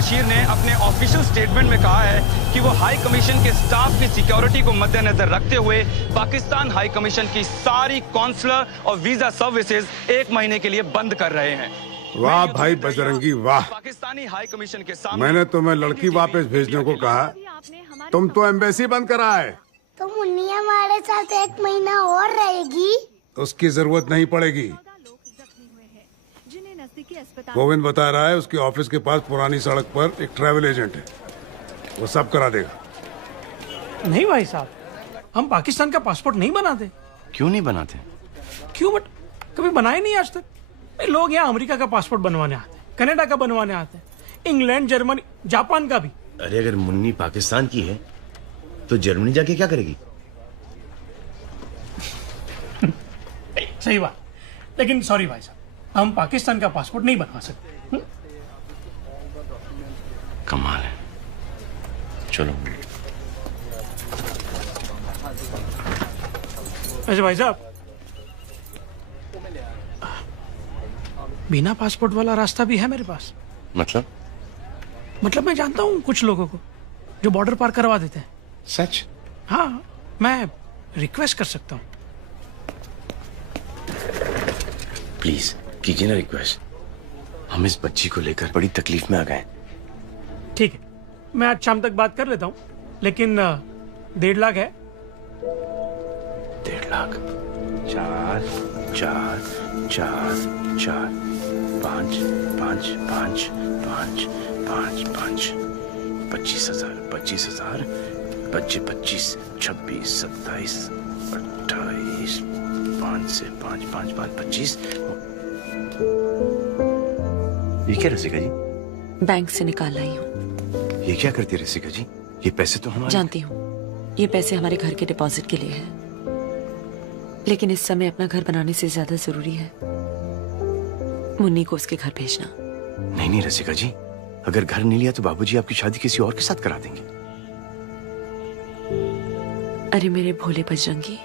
बशीर ने अपने ऑफिशियल स्टेटमेंट में कहा है कि वो हाई कमीशन के स्टाफ की सिक्योरिटी को मद्देनजर रखते हुए पाकिस्तान हाई कमीशन की सारी कॉन्सुलर और वीजा सर्विसेज 1 महीने के लिए बंद कर रहे हैं। वाह भाई बजरंगी वाह। पाकिस्तानी हाई कमीशन के सामने मैंने तुम्हें लड़की वापस भेजने को कहा, तुम तो एम्बेसी बंद करा है। तो मुन्नी हमारे साथ 1 महीना और रहेगी? उसकी जरूरत नहीं पड़ेगी। गोविंद बता रहा है उसके ऑफिस के पास पुरानी सड़क पर एक ट्रैवल एजेंट है, वो सब करा देगा। नहीं भाई साहब, हम पाकिस्तान का पासपोर्ट नहीं बनाते। क्यों नहीं बनाते? क्यों बट कभी बनाए नहीं आज तक। लोग यहाँ अमेरिका का पासपोर्ट बनवाने आते हैं, कनाडा का बनवाने आते हैं, इंग्लैंड, जर्मनी, जापान का भी। अरे अगर मुन्नी पाकिस्तान की है तो जर्मनी जाके क्या करेगी? सही बात, लेकिन सॉरी भाई साहब, हम पाकिस्तान का पासपोर्ट नहीं बनवा सकते। कमाल है। चलो। अच्छा भाई साहब, बिना पासपोर्ट वाला रास्ता भी है मेरे पास। मतलब मैं जानता हूँ कुछ लोगों को जो बॉर्डर पार करवा देते हैं। सच? हाँ, मैं रिक्वेस्ट कर सकता हूँ। प्लीज कीजिए ना रिक्वेस्ट। हम इस बच्ची को लेकर बड़ी तकलीफ में आ गए। ठीक है, मैं आज शाम तक बात कर लेता हूँ, लेकिन 1.5 लाख है। 1.5 लाख? 4 4 4 4 5 5 5 5 5 5 25,000 25,000 25 26 26 27 28 5 से 5 5 5 25। ये क्या रसिका जी? बैंक से निकाल लाई हूँ। ये क्या करती है रसिका जी? ये पैसे तो हमारे। जानती हूँ, ये पैसे हमारे घर के डिपॉजिट के लिए है, लेकिन इस समय अपना घर बनाने से ज्यादा जरूरी है मुन्नी को उसके घर भेजना। नहीं नहीं रसिका जी, अगर घर नहीं लिया तो बाबूजी आपकी शादी किसी और के साथ करा देंगे। अरे मेरे भोले बजरंगी,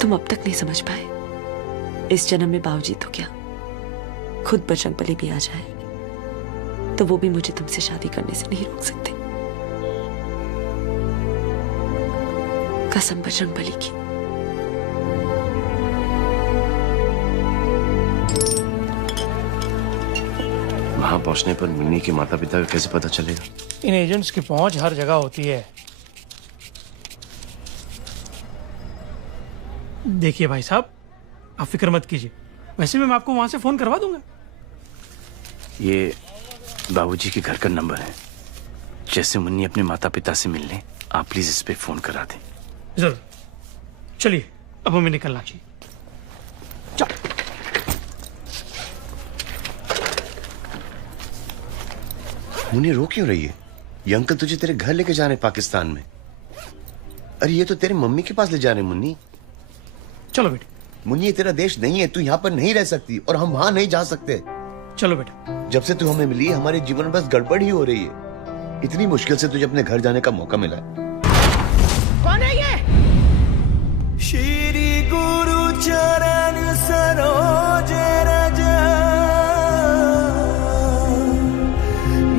तुम अब तक नहीं समझ पाए। इस जन्म में बाबूजी तो क्या, खुद बजरंगबली भी आ जाए तो वो भी मुझे तुमसे शादी करने से नहीं रोक सकते। कसम बजरंगबली की। वहां पहुंचने पर मुन्नी के माता पिता का कैसे पता चलेगा? इन एजेंट्स की पहुंच हर जगह होती है। देखिए भाई साहब, आप फिक्र मत कीजिए, वैसे मैं आपको वहां से फोन करवा दूंगा। ये बाबूजी के घर का नंबर है। जैसे मुन्नी अपने माता पिता से मिलने, आप प्लीज इस पे फोन करा दें। जरूर। चलिए, अब हमें निकलना चाहिए। मुन्नी रो क्यों रही है? ये अंकल तुझे तेरे घर लेके जा रहे हैं पाकिस्तान में। अरे ये तो तेरे मम्मी के पास ले जा रहे हैं मुन्नी। चलो बेटे। मुन्नी ये तेरा देश नहीं है, तू यहाँ पर नहीं रह सकती और हम वहां नहीं जा सकते। चलो बेटे। जब से तू हमें मिली, हमारे जीवन में बस गड़बड़ ही हो रही है। इतनी मुश्किल से तुझे अपने घर जाने का मौका मिला है। कौन है ये? श्री गुरु चरण सरोज रज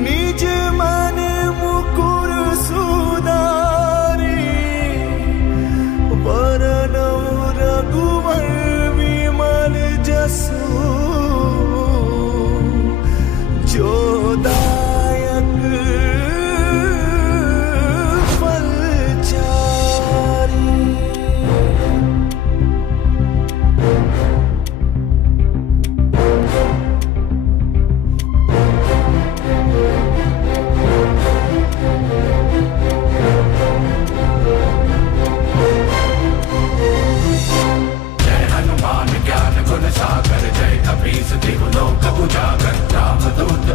निज मन मुकुर सुधारी वरनौ रघुवर विमल जसु जो दायक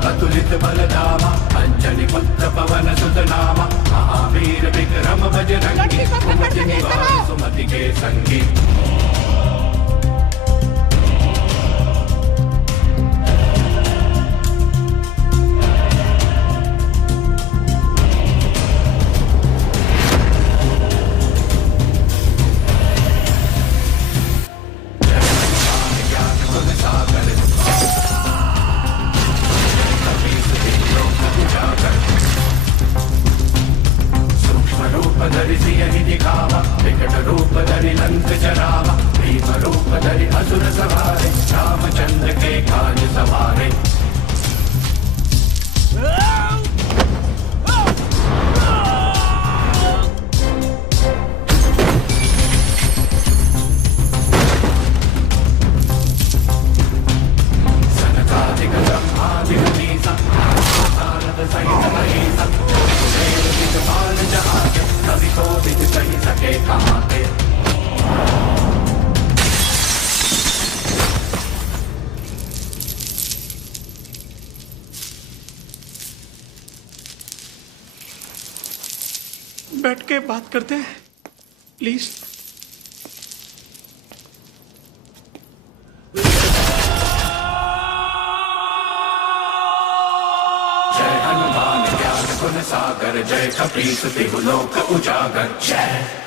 अतुलित बलधामा अंजनी पुत्र पवन सुत नामा महावीर विक्रम बजरंगी सुमति निवार सुमति के संगी। शोभित कहीं सके कहाँ पे। बैठ के बात करते हैं प्लीज। जय हनुमान ज्ञान गुण सागर, जय कपीस तिहु लोक उजागर। जय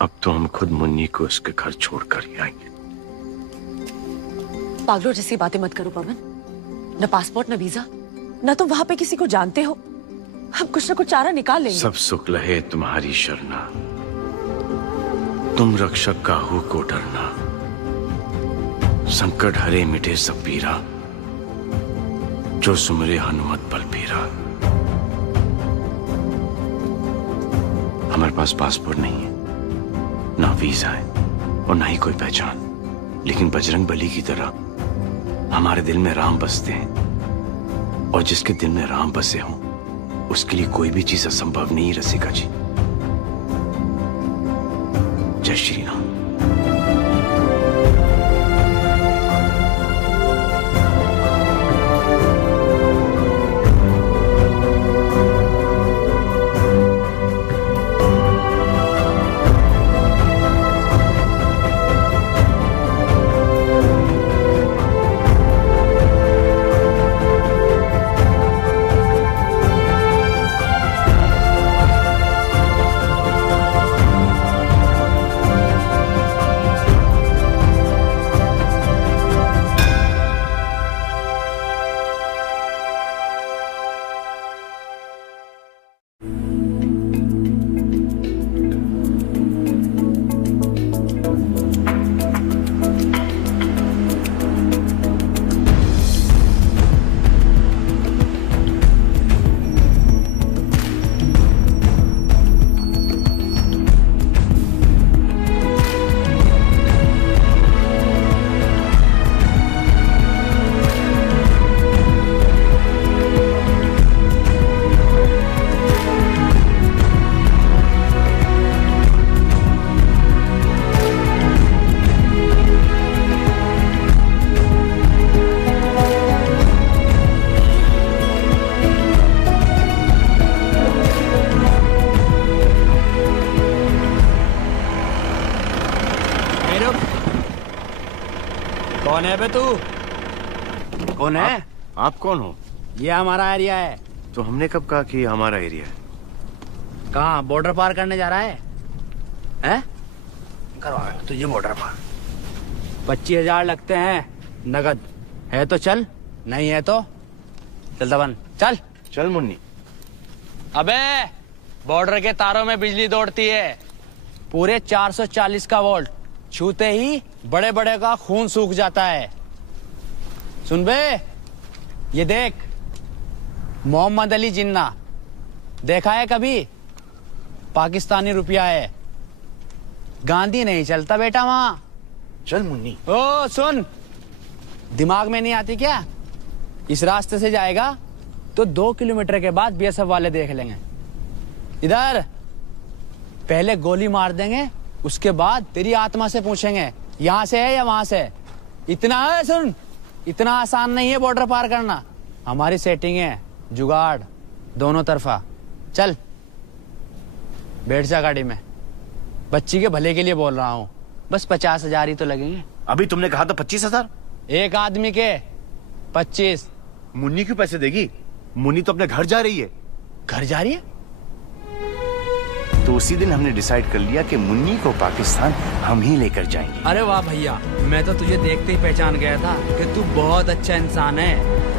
अब तो हम खुद मुन्नी को उसके घर छोड़कर ही आएंगे। पागलों जैसी बातें मत करो पवन। न पासपोर्ट न वीजा, न तुम वहां पे किसी को जानते हो। हम कुछ न कुछ चारा निकाल लेंगे। सब सुख लहे तुम्हारी शरणा, तुम रक्षक काहू को डरना। संकट हरे मिटे सब पीरा, जो सुमरे हनुमत बलबीरा। हमारे पास पासपोर्ट नहीं है, ना वीजा है और ना ही कोई पहचान, लेकिन बजरंग बली की तरह हमारे दिल में राम बसते हैं। और जिसके दिल में राम बसे हों उसके लिए कोई भी चीज असंभव नहीं, रसिका जी। जय श्री राम। कौन है बे तू? कौन है? आप कौन हो? ये हमारा एरिया है। तो हमने कब कहा कि ये हमारा एरिया है? कहाँ बॉर्डर पार करने जा रहा है? हैं? करवा तुझे बॉर्डर पार 25,000 लगते हैं नगद। है तो चल, नहीं है तो चल दबन। चल चल मुन्नी। अबे बॉर्डर के तारों में बिजली दौड़ती है, पूरे 440 का वोल्ट, छूते ही बड़े बड़े का खून सूख जाता है। सुन बे, ये देख मोहम्मद अली जिन्ना, देखा है कभी? पाकिस्तानी रुपया है। गांधी नहीं चलता बेटा वहां। चल मुन्नी। ओ सुन, दिमाग में नहीं आती क्या? इस रास्ते से जाएगा तो 2 किलोमीटर के बाद बीएसएफ वाले देख लेंगे। इधर पहले गोली मार देंगे, उसके बाद तेरी आत्मा से पूछेंगे यहां से है या वहां से। इतना है सुन, इतना आसान नहीं है बॉर्डर पार करना। हमारी सेटिंग है, जुगाड़ दोनों तरफा। चल बैठ जा गाड़ी में। बच्ची के भले के लिए बोल रहा हूँ, बस 50,000 ही तो लगेंगे। अभी तुमने कहा तो 25,000। एक आदमी के 25। मुन्नी क्यों पैसे देगी? मुन्नी तो अपने घर जा रही है। घर जा रही है? तो उसी दिन हमने डिसाइड कर लिया कि मुन्नी को पाकिस्तान हम ही लेकर जाएंगे। अरे वाह भैया, मैं तो तुझे देखते ही पहचान गया था कि तू बहुत अच्छा इंसान है।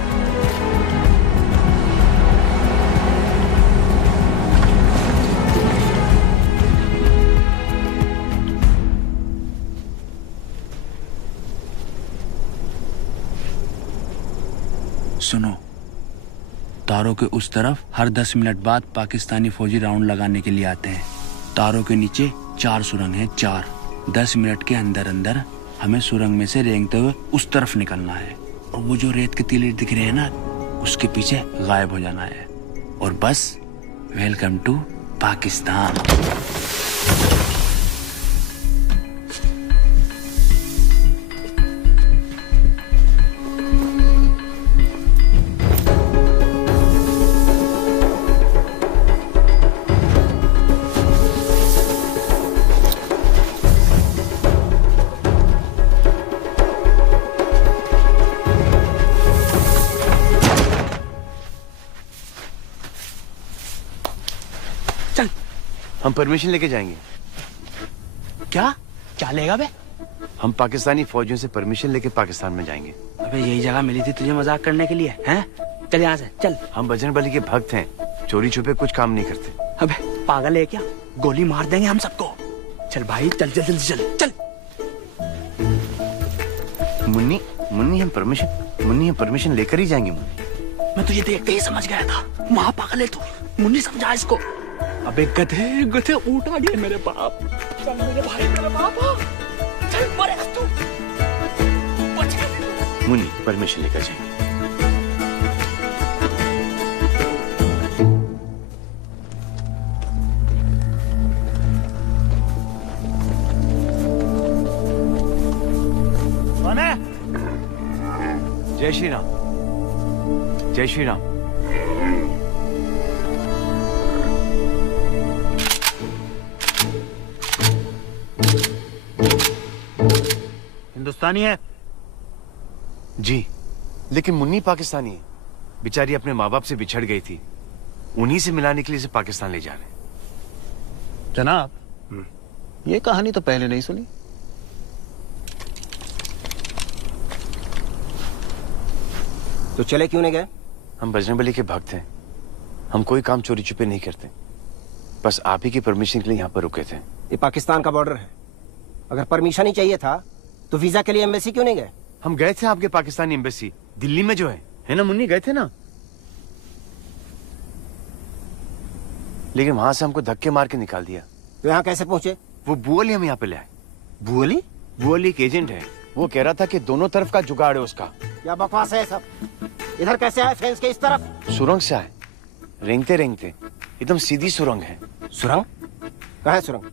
सुनो, तारों के उस तरफ हर 10 मिनट बाद पाकिस्तानी फौजी राउंड लगाने के लिए आते हैं। तारों के नीचे 4 सुरंग हैं, 4। 10 मिनट के अंदर अंदर हमें सुरंग में से रेंगते हुए उस तरफ निकलना है और वो जो रेत के टीले दिख रहे हैं ना, उसके पीछे गायब हो जाना है। और बस वेलकम टू पाकिस्तान। हम परमिशन लेके जाएंगे। क्या क्या लेगा बे? हम पाकिस्तानी फौजियों से परमिशन लेके पाकिस्तान में जाएंगे। अबे यही जगह मिली थी तुझे मजाक करने के लिए, हैं? चल यहाँ से चल। हम बजरंगबली के भक्त हैं, चोरी छुपे कुछ काम नहीं करते। अबे पागल है क्या? गोली मार देंगे हम सबको। चल भाई चल जल्दी जल्दी चल चल। मुन्नी हम परमिशन लेकर ही जाएंगे। मुन्नी, मैं तुझे देखते ही समझ गया था, महा पागल है तू। मुन्नी समझा इसको। अबे गधे गधे उठा दिए मेरे बाप। चल मेरे भाई मेरे बाप, चल मरेगा तू। मुन्नी परमिशन लेकर जाएंगे। कौन है? जय श्री राम। जय श्री राम। हिंदुस्तानी है जी, लेकिन मुन्नी पाकिस्तानी है। बेचारी अपने माँ बाप से बिछड़ गई थी, उन्हीं से मिलाने के लिए इसे पाकिस्तान ले जा रहे हैं। जनाब, ये कहानी तो पहले नहीं सुनी। तो चले क्यों नहीं गए? हम बजरंगबली के भक्त हैं, हम कोई काम चोरी छुपे नहीं करते। बस आप ही की परमिशन के लिए यहाँ पर रुके थे। ये पाकिस्तान का बॉर्डर है, अगर परमिशन ही चाहिए था तो वीजा के लिए एम्बेसी क्यों नहीं गए? हम गए थे आपके पाकिस्तानी एम्बेसी, दिल्ली में जो है ना मुन्नी, गए थे ना। लेकिन वहां से हमको धक्के मार के निकाल दिया। तो यहाँ कैसे पहुंचे? वो बुअली हम यहाँ पे ले आए। बुअली? बुअली एक एजेंट है, वो कह रहा था कि दोनों तरफ का जुगाड़ है उसका। क्या बकवास है सब? इधर कैसे आए फेंस के इस तरफ? सुरंग से आए, रेंगते रेंगते। एकदम सीधी सुरंग है। सुरंग? कहाँ है सुरंग?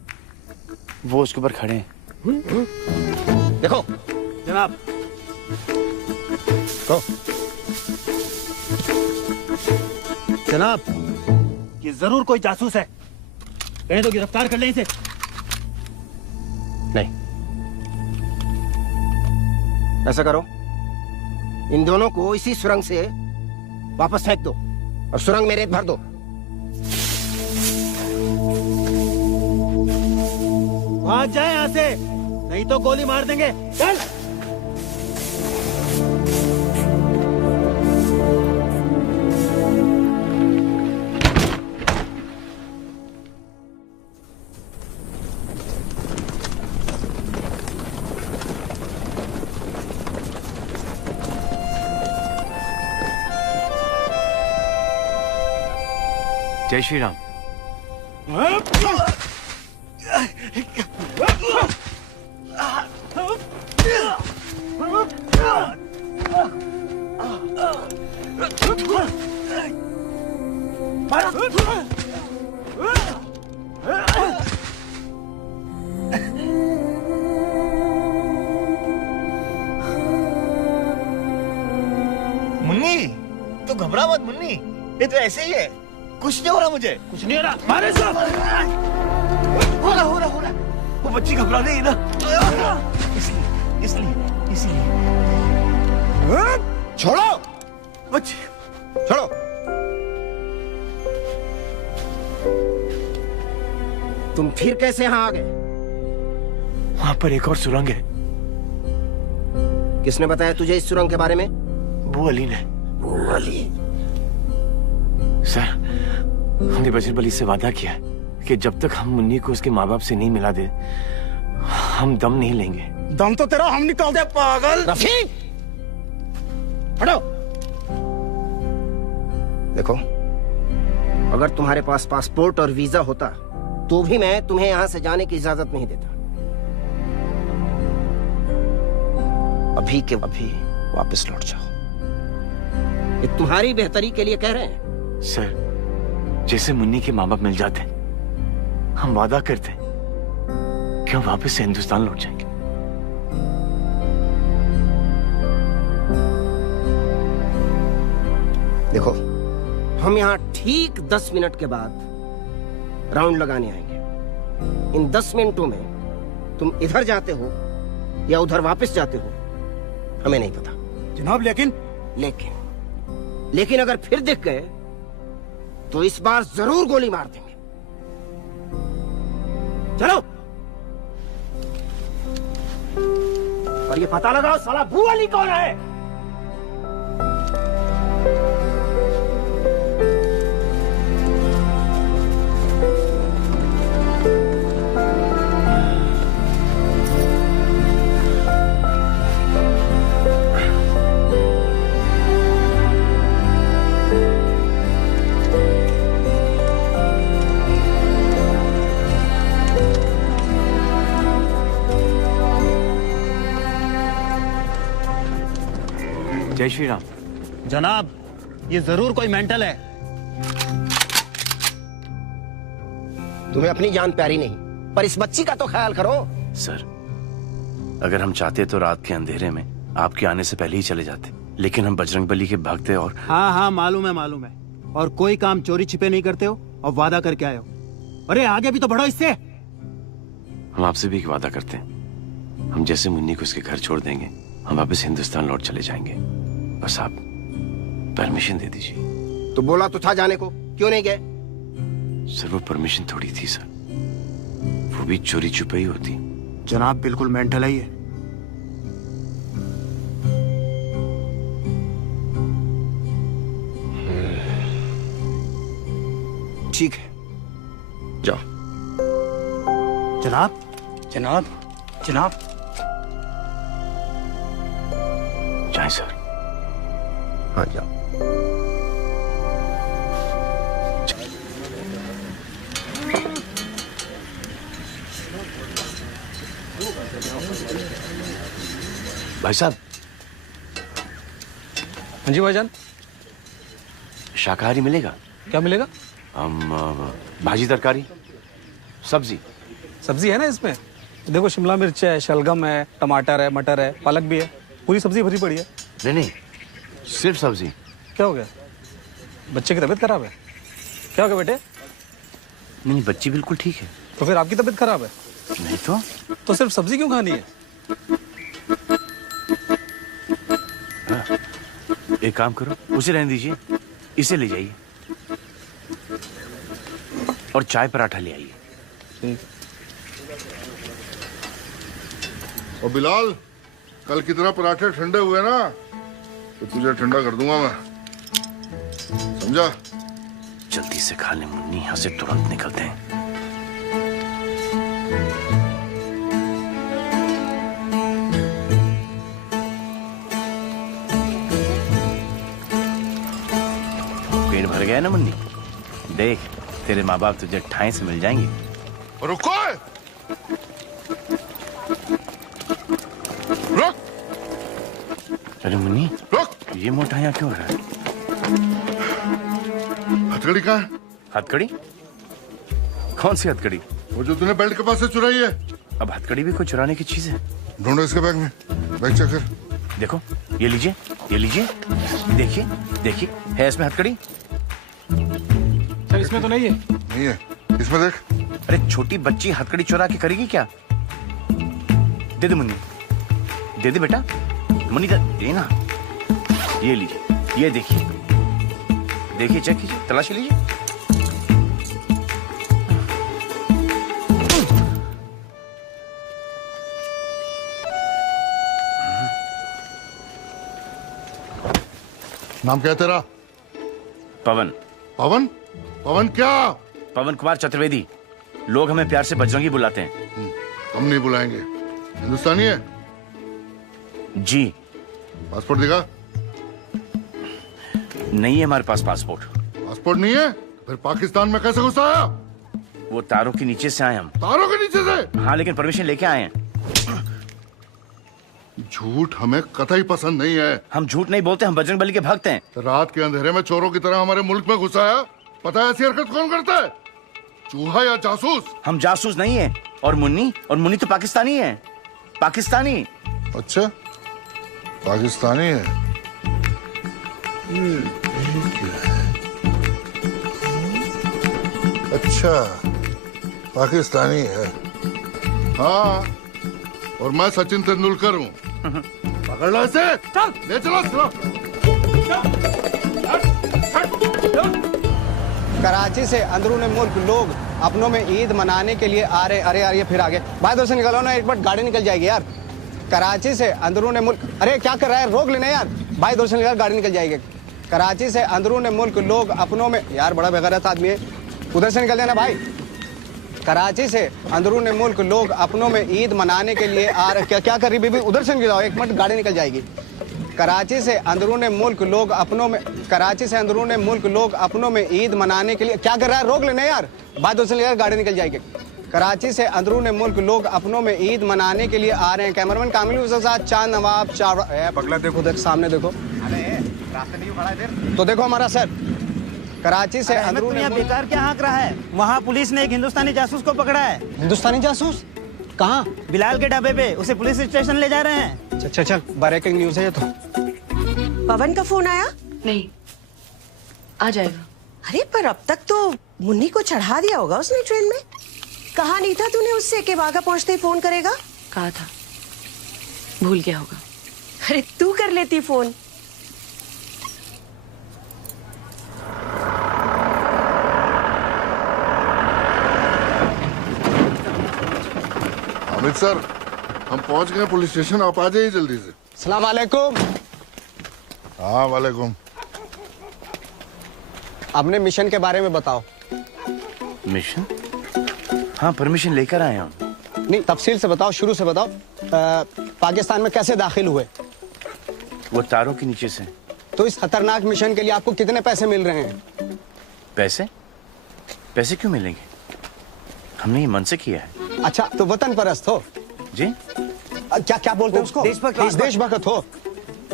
वो उसके ऊपर खड़े हैं। देखो जनाब। जनाब, ये जरूर कोई जासूस है, कहें तो गिरफ्तार कर लें इसे। नहीं, ऐसा करो, इन दोनों को इसी सुरंग से वापस फेंक दो और सुरंग में रेत भर दो। भाग जाए यहाँ से, नहीं तो गोली मार देंगे। चल। जय श्री राम। मुन्नी, तो घबरा मत मुन्नी, ये तो ऐसे ही है, कुछ नहीं हो रहा मुझे। कुछ नहीं हो रहा, मारे साहब। हो रहा। वो बच्ची घबरा रही है ना, इसलिए। छोड़ो बच्ची, छोड़ो। तुम फिर कैसे यहाँ आ गए? वहां पर एक और सुरंग है। किसने बताया तुझे इस सुरंग के बारे में? वो अली ने। वो अली? सर, हमने बजरंग बली से वादा किया कि जब तक हम मुन्नी को उसके माँ बाप से नहीं मिला दे, हम दम नहीं लेंगे। दम तो तेरा हम निकाल दे पागल। रफी, हटो। देखो, अगर तुम्हारे पास पासपोर्ट और वीजा होता तो भी मैं तुम्हें यहां से जाने की इजाजत नहीं देता। अभी के अभी वापस लौट जाओ। ये तुम्हारी बेहतरी के लिए कह रहे हैं। सर, जैसे मुन्नी के माँ बाप मिल जाते, हम वादा करते कि हम वापस से हिंदुस्तान लौट जाएंगे। देखो, हम यहाँ ठीक 10 मिनट के बाद राउंड लगाने आएंगे। इन 10 मिनटों में तुम इधर जाते हो या उधर वापस जाते हो, हमें नहीं पता जनाब। लेकिन अगर फिर दिख गए तो इस बार जरूर गोली मार देंगे। चलो। और ये पता लगाओ साला बू अली कौन है। जय श्री राम। जनाब, ये जरूर कोई मेंटल है। तुम्हें अपनी जान प्यारी नहीं, पर इस बच्ची का तो ख्याल करो। सर, अगर हम चाहते तो रात के अंधेरे में आपके आने से पहले ही चले जाते, लेकिन हम बजरंगबली के भक्त हैं और हाँ मालूम है। और कोई काम चोरी छिपे नहीं करते हो और वादा करके आए हो। अरे आगे भी तो बढ़ो इससे। हम आपसे भी एक वादा करते हैं, हम जैसे मुन्नी को उसके घर छोड़ देंगे, हम वापस हिंदुस्तान लौट चले जाएंगे। बस आप परमिशन दे दीजिए। तो बोला तो था जाने को, क्यों नहीं गए? सर, वो परमिशन थोड़ी थी सर, वो भी चोरी छुपी होती। जनाब बिल्कुल मेंटल है ये। ठीक है, जाओ। जनाब। जाए सर। हाँ, जाओ। भाई साहब। हाँ जी भाईजान। शाकाहारी मिलेगा? क्या मिलेगा? भाजी, तरकारी, सब्जी है ना इसमें। देखो, शिमला मिर्च है, शलगम है, टमाटर है, मटर है, पालक भी है। पूरी सब्जी भरी पड़ी है। नहीं, सिर्फ सब्जी। क्या हो गया? बच्चे की तबीयत खराब है? क्या हो गया बेटे? नहीं, बच्ची बिल्कुल ठीक है। तो फिर आपकी तबीयत खराब है? नहीं तो सिर्फ सब्जी क्यों खानी है? हाँ, एक काम करो, उसे रहने दीजिए, इसे ले जाइए और चाय पराठा ले आइए। और बिलाल, कल की तरह पराठे ठंडे हुए ना तो तुझे ठंडा कर दूंगा मैं, समझा? जल्दी से खा ले मुन्नी, यहाँ से तुरंत निकलते हैं। पेट भर गया ना मुन्नी? देख, तेरे माँ बाप तुझे ठाई से मिल जाएंगे। रुको, रुक। अरे मुन्नी, रुक। ये मोटा यहाँ क्यों हो रहा है? हथकड़ी कहाँ है? हथकड़ी? कौन सी हथकड़ी? वो जो तूने बेल्ट के पास से चुराई है। अब हथकड़ी भी कोई चुराने की चीज है? ढूंढो इसके बैग में, बैग चेक कर। देखो, ये लीजिए, ये लीजिए, देखिए, देखिए, है इसमें हथकड़ी? इसमें तो नहीं है। नहीं है, इसमें देख। अरे छोटी बच्ची हथकड़ी चुरा के करेगी क्या? दे दे मुन्नी, दे दे बेटा, मुन्नी दे ना। ये लीजिए, ये देखिए, देखिए, चेक कीजिए, तलाशी लीजिए। नाम क्या है तेरा? पवन। पवन? पवन क्या? पवन कुमार चतुर्वेदी। लोग हमें प्यार से बजरंगी बुलाते हैं। हम नहीं बुलाएंगे। हिंदुस्तानी है? जी। पासपोर्ट दिखा। नहीं है हमारे पास पासपोर्ट। पासपोर्ट नहीं है? फिर पाकिस्तान में कैसे घुसा आया? वो तारों के नीचे से आए हम। तारों के नीचे से? हाँ, लेकिन परमिशन लेके आए हैं। झूठ हमें कतई पसंद नहीं है। हम झूठ नहीं बोलते, हम बजरंगबली के भक्त हैं। रात के अंधेरे में चोरों की तरह हमारे मुल्क में घुसा आया। पता है ऐसी हरकत कौन करता है? चूहा या जासूस? हम जासूस नहीं है। और मुन्नी तो पाकिस्तानी है। पाकिस्तानी। अच्छा, पाकिस्तानी है। अच्छा, पाकिस्तानी है। हाँ, और मैं सचिन तेंदुलकर हूँ। पकड़ लो इसे। चल, ले चलो। कराची से अंदरूनी मुल्क लोग अपनों में ईद मनाने के लिए आ रहे। अरे यार, ये फिर आगे भाई, उधर से निकलो ना, एक बार गाड़ी निकल जाएगी यार। कराची से अंदरूनी मुल्क, अरे क्या कर रहा है, रोक लेना यार भाई, उधर से निकल, गाड़ी निकल जाएगी। कराची से अंदरूनी मुल्क लोग अपनों में, यार बड़ा बेगैरत आदमी है, उधर से निकल जाना भाई। कराची से अंदरूनी मुल्क लोग अपनों में ईद मनाने के लिए आ रहे। क्या कर रही बीबी, उधर से निकल जाओ, एक मिनट, गाड़ी निकल जाएगी। कराची से अंदरूनी मुल्क लोग अपनों में, कराची से अंदरूनी मुल्क लोग अपनों में ईद मनाने के लिए, क्या कर रहा है, रोक लेना यार, बात उससे लेकर गाड़ी निकल जाएगी। कराची से अंदरूनी मुल्क लोग अपनों में ईद मनाने के लिए आ रहे हैं। कैमरामैन कामिल के साथ चांद नवाब चावड़ा। पगला देखो, देख सामने देखो। अरे रास्ते नहीं खड़ा है तो देखो हमारा सर। कराची से अंदरूनी बेकार क्या हाँक रहा है? वहाँ पुलिस ने एक हिंदुस्तानी जासूस को पकड़ा है। हिंदुस्तानी जासूस? कहाँ? बिलाल के ढाबे पे, उसे पुलिस स्टेशन ले जा रहे हैं। अच्छा चल, ब्रेकिंग न्यूज है ये तो। पवन का फोन आया? नहीं, आ जाएगा। अरे पर अब तक तो मुन्नी को चढ़ा दिया होगा उसने ट्रेन में। कहा नहीं था तूने उससे कि वाघा पहुंचते ही फोन करेगा? कहा था, भूल गया होगा। अरे तू कर लेती फोन। अमित सर, हम पहुंच गए पुलिस स्टेशन, आप आ जाइए जल्दी से। अस्सलाम वालेकुम। हाँ वालेकुम। अपने मिशन के बारे में बताओ। मिशन? हाँ, परमिशन लेकर आए हम। नहीं, तफसील से बताओ, शुरू से बताओ। पाकिस्तान में कैसे दाखिल हुए? वो तारों के नीचे से। तो इस खतरनाक मिशन के लिए आपको कितने पैसे मिल रहे हैं? पैसे? पैसे क्यों मिलेंगे? हमने ये मन से किया है। अच्छा, तो वतन परस्त हो? जी। क्या क्या बोलते हैं उसको? देशभक्त हो?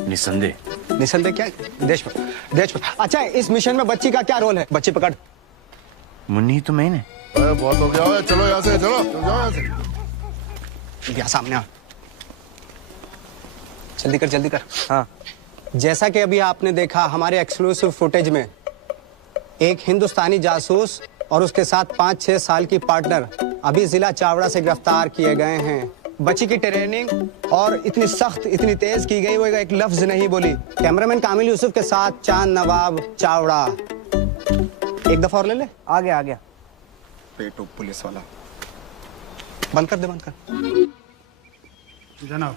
निसंदेह। निसंदेह क्या? देशभक्त। अच्छा, इस मिशन में बच्ची का क्या रोल है? बच्ची पकड़। मुन्नी तो मैंने। बहुत हो गया है, चलो यहाँ से, चलो जाओ यहाँ से। यहाँ सामने आ, जल्दी कर, जल्दी कर। हाँ, जैसा कि अभी आपने देखा हमारे एक्सक्लूसिव फुटेज में, एक हिंदुस्तानी जासूस और उसके साथ 5-6 साल की पार्टनर अभी जिला चावड़ा से गिरफ्तार किए गए हैं। बच्ची की ट्रेनिंग और इतनी सख्त, इतनी तेज की गई, वो एक लफ्ज नहीं बोली। कैमरामैन कामिल यूसुफ के साथ चांद नवाब चावड़ा। एक दफा और ले ले। आ गया पेटो पुलिस वाला। बंद कर दे, बंद कर। जनाब,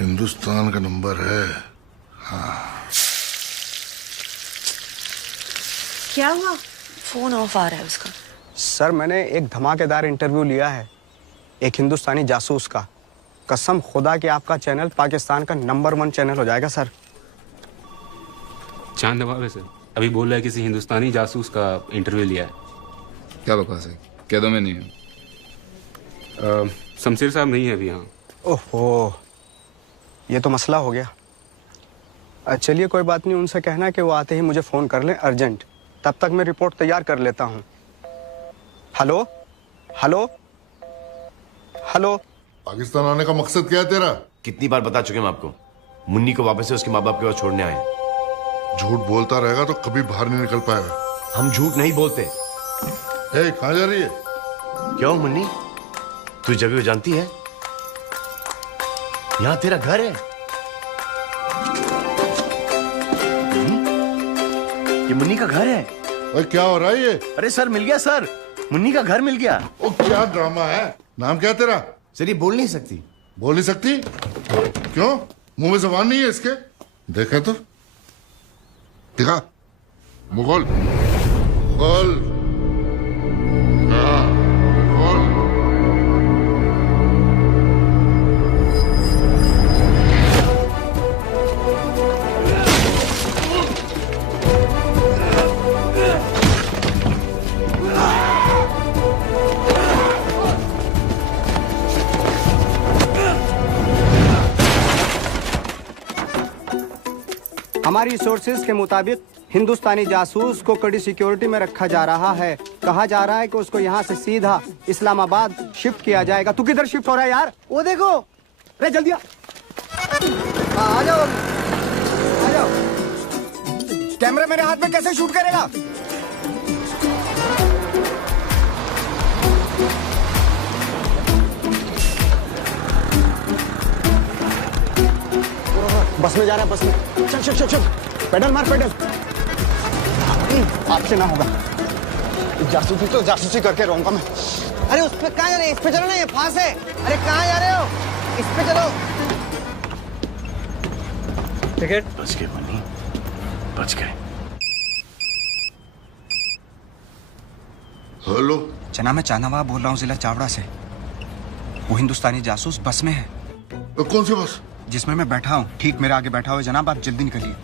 हिंदुस्तान का नंबर है। हाँ। क्या हुआ? फोन ऑफ आ रहा है उसका। सर, मैंने एक धमाकेदार इंटरव्यू लिया है एक हिंदुस्तानी जासूस का। कसम खुदा कि आपका चैनल पाकिस्तान का नंबर 1 चैनल हो जाएगा सर। चांद नवाब है सर, अभी बोल रहा है किसी हिंदुस्तानी जासूस का इंटरव्यू लिया है। क्या बकवास है? कैदों में नहीं है? शमशेर साहब नहीं है अभी यहाँ। ओहो, ये तो मसला हो गया। चलिए कोई बात नहीं, उनसे कहना कि वो आते ही मुझे फ़ोन कर लें अर्जेंट। तब तक मैं रिपोर्ट तैयार कर लेता हूँ। Hello hello hello. पाकिस्तान आने का मकसद क्या है तेरा? कितनी बार बता चुके हम आपको, मुन्नी को वापस से उसके माँ बाप के पास छोड़ने आए। झूठ बोलता रहेगा तो कभी बाहर नहीं निकल पाएगा। हम झूठ नहीं बोलते। कहाँ जा रही है? क्यों मुन्नी, तू जगह जानती है? यहाँ तेरा घर है। ये मुन्नी का घर है। ओए क्या हो रहा है ये? अरे सर मिल गया सर, मुन्नी का घर मिल गया। ओ क्या ड्रामा है। नाम क्या तेरा? सर ये बोल नहीं सकती। बोल नहीं सकती? क्यों? मुंह में जबान नहीं है इसके? देखा तो देखा। मुगल मुगल हमारी सोर्सेज के मुताबिक हिंदुस्तानी जासूस को कड़ी सिक्योरिटी में रखा जा रहा है। कहा जा रहा है कि उसको यहाँ से सीधा इस्लामाबाद शिफ्ट किया जाएगा। तू किधर शिफ्ट हो रहा है यार? वो देखो, अरे जल्दी आ जाओ, आ जाओ। कैमरा मेरे हाथ में कैसे शूट करेगा? बस में जा रहा है, बस में। चल चल चल चल, पेडल मार पेडल। आपसे ना होगा। जासूसी तो जासूसी करके रहूंगा मैं। अरे उस पे कहाँ जा रहे हैं? इस पे चलो ना, ये फांस है। अरे कहाँ जा रहे हो? इस पे चलो। टिकट। बच गए मुन्नी, बच गए। हेलो जना, मैं चानवा बोल रहा हूँ, जिला चावड़ा से। वो हिंदुस्तानी जासूस बस में है। कौन सी बस? जिसमें मैं बैठा हूँ, ठीक मेरे आगे बैठा हुआ है जनाब। आप जल्दी निकलिए।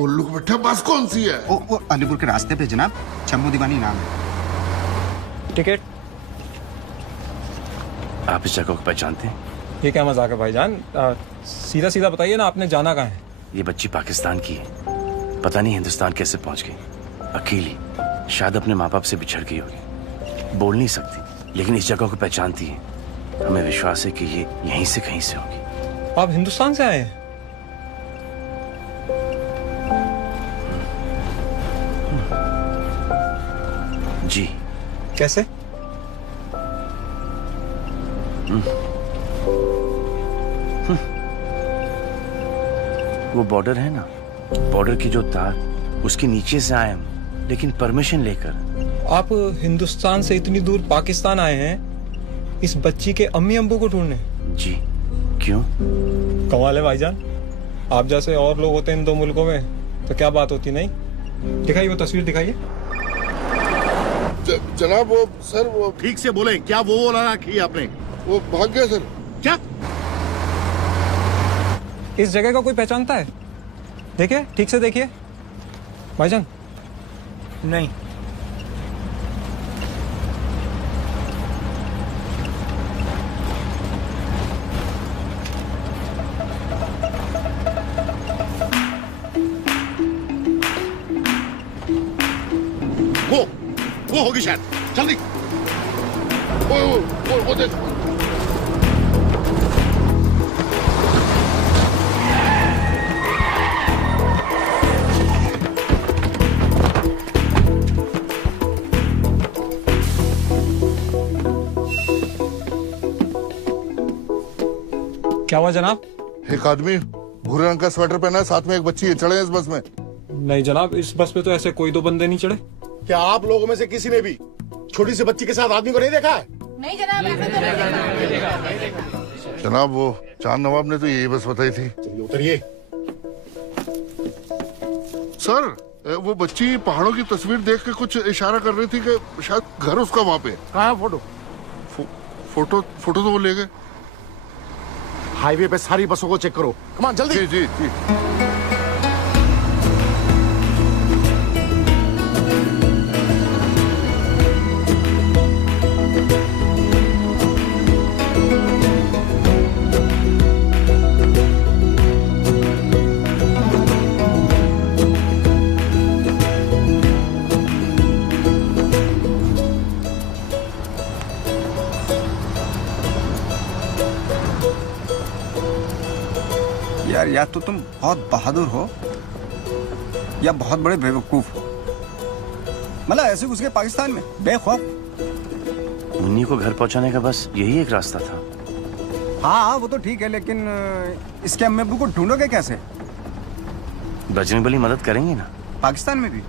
उल्लू को बैठा बस कौन सी है? वो अलीपुर के रास्ते पे जनाब, चम्मू दीवानी नाम है। टिकट। आप इस जगह को पहचानते हैं? ये क्या मजाक है भाईजान? सीधा सीधा बताइए ना, आपने जाना कहाँ है? ये बच्ची पाकिस्तान की है। पता नहीं हिंदुस्तान कैसे पहुंच गई। अकेली, शायद अपने माँ बाप से बिछड़ गई होगी। बोल नहीं सकती, लेकिन इस जगह को पहचानती है। हमें विश्वास है कि ये यहीं से कहीं से होगी। आप हिंदुस्तान से आए हैं? जी। कैसे? वो बॉर्डर है ना, बॉर्डर की जो तार, उसके नीचे से आए हम, लेकिन परमिशन लेकर। आप हिंदुस्तान से इतनी दूर पाकिस्तान आए हैं इस बच्ची के अम्मी अब्बू को ढूंढने? जी। क्यों? कमाल है भाईजान, आप जैसे और लोग होते हैं इन दो मुल्कों में तो क्या बात होती। नहीं दिखाइए वो तस्वीर, दिखाइए। जनाब वो सर, वो ठीक से बोले, क्या वो वाला रखी आपने? वो भाग गया सर। क्या? इस जगह का कोई पहचानता है? देखिए, ठीक से देखिए भाईजान। नहीं। वो होगी शायद। जल्दी। वो देख। क्या हुआ जनाब? एक आदमी भूरे रंग का स्वेटर पहना है, साथ में एक बच्ची है। चढ़े इस बस में? नहीं जनाब, इस बस पे तो ऐसे कोई दो बंदे नहीं चढ़े। क्या आप लोगों में से किसी ने भी छोटी सी बच्ची के साथ आदमी को नहीं देखा है? नहीं जनाब, जनाब वो चांद नवाब ने तो यही बस बताई थी। उतरिए। सर वो बच्ची पहाड़ों की तस्वीर देख के कुछ इशारा कर रही थी कि शायद घर उसका वहाँ पे। कहाँ है फोटो? फोटो तो वो ले गए। हाईवे पे सारी बसों को चेक करो। कमान जल्दी। जी जी जी। यार तो तुम बहुत बहादुर हो। या बहुत बड़े बेवकूफ हो। मतलब ऐसे घुस गए पाकिस्तान में बेखौफ। मुन्नी को घर पहुंचाने का बस यही एक रास्ता था। हाँ वो तो ठीक है, लेकिन इसके अम्मी अब्बू को ढूंढोगे कैसे? बजरंगबली मदद करेंगे ना? पाकिस्तान में भी?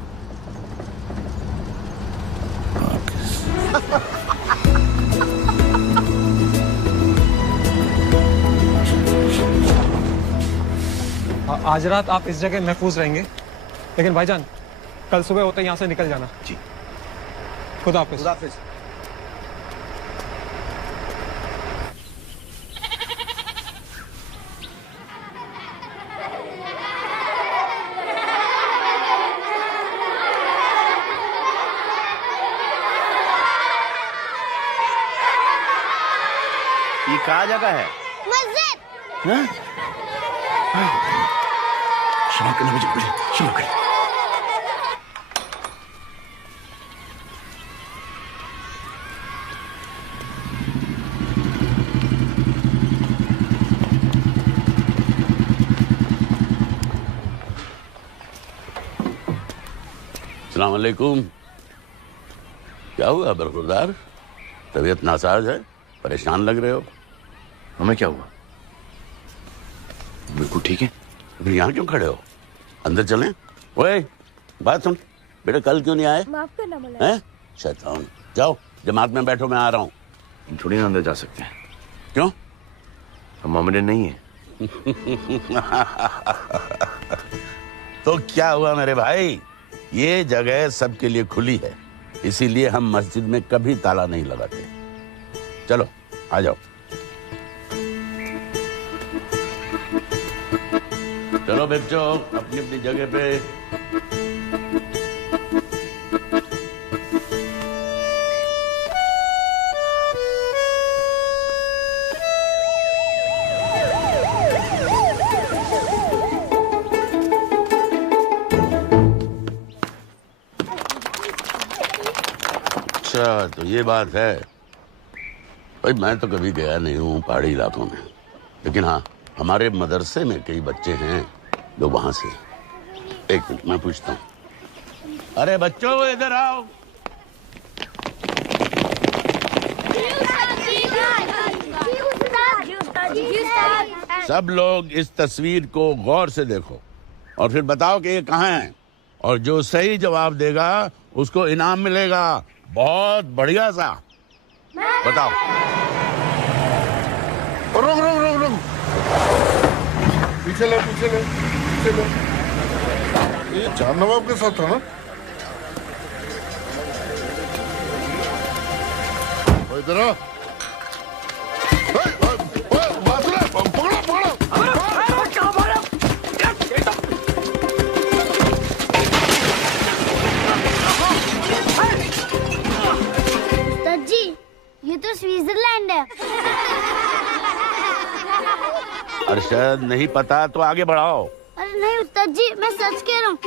आज रात आप इस जगह महफूज रहेंगे, लेकिन भाईजान कल सुबह होते यहाँ से निकल जाना। जी। खुदा हाफिज। खुदा हाफिज। ये कहाँ जगह है? मस्जिद। क्षमा करना मुझे, क्षमा कर। अस्सलाम वालेकुम। क्या हुआ बरखुरदार? तबीयत नासाज है, परेशान लग रहे हो। हमें क्या हुआ? बिल्कुल ठीक है। फिर यहाँ क्यों खड़े हो? अंदर चलें? ओए बात सुन, बेटा कल क्यों नहीं आए? माफ करना मौलाना। हैं? शैतान, जाओ जमात में बैठो, मैं आ रहा हूँ। हम थोड़ी ना अंदर जा सकते हैं। क्यों? हम मोमेडन नहीं है। तो क्या हुआ मेरे भाई, ये जगह सबके लिए खुली है, इसीलिए हम मस्जिद में कभी ताला नहीं लगाते। चलो आ जाओ। चलो बच्चों अपनी अपनी जगह पे। अच्छा तो ये बात है भाई। मैं तो कभी गया नहीं हूँ पहाड़ी इलाकों में, लेकिन हाँ हमारे मदरसे में कई बच्चे हैं जो वहां से। एक मिनट मैं पूछता हूँ। अरे बच्चों इधर आओ। सब लोग इस तस्वीर को गौर से देखो और फिर बताओ कि ये कहाँ है, और जो सही जवाब देगा उसको इनाम मिलेगा, बहुत बढ़िया सा। बताओ। रुक रुक रुक रुक, पीछे ले पीछे ले पीछे ले। ये चार नवाब के साथ था ना? इधर आ। पकड़ो पकड़ो। जी ये तो स्विट्जरलैंड है। अरशद नहीं पता तो आगे बढ़ाओ। अरे नहीं उस्ताद जी, मैं सच कह रहा हूँ,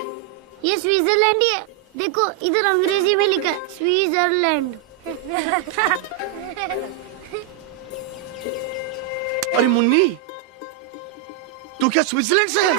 ये स्विट्जरलैंड ही है। देखो इधर अंग्रेजी में लिखा है स्विट्जरलैंड। अरे मुन्नी, तू क्या स्विट्जरलैंड से है?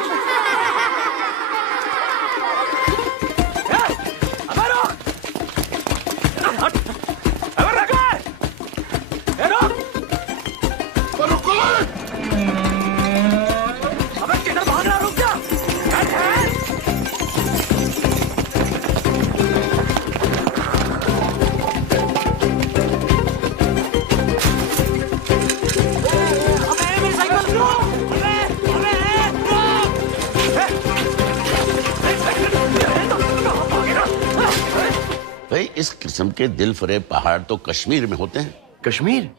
भाई इस किस्म के दिल फरेब पहाड़ तो कश्मीर में होते हैं। कश्मीर?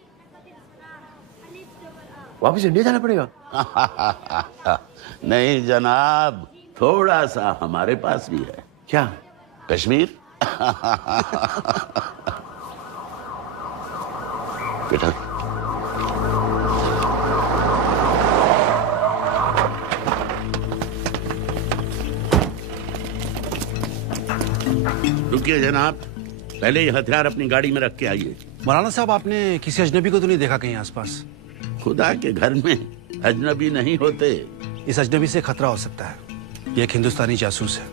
वापस इंडिया जाना पड़ेगा? नहीं जनाब, थोड़ा सा हमारे पास भी है। क्या? कश्मीर। बेटा रुकिए जनाब, पहले ये हथियार अपनी गाड़ी में रख के आइए। मौलाना साहब आपने किसी अजनबी को तो नहीं देखा कहीं आसपास? खुदा के घर में अजनबी नहीं होते। इस अजनबी से खतरा हो सकता है, ये एक हिंदुस्तानी जासूस है।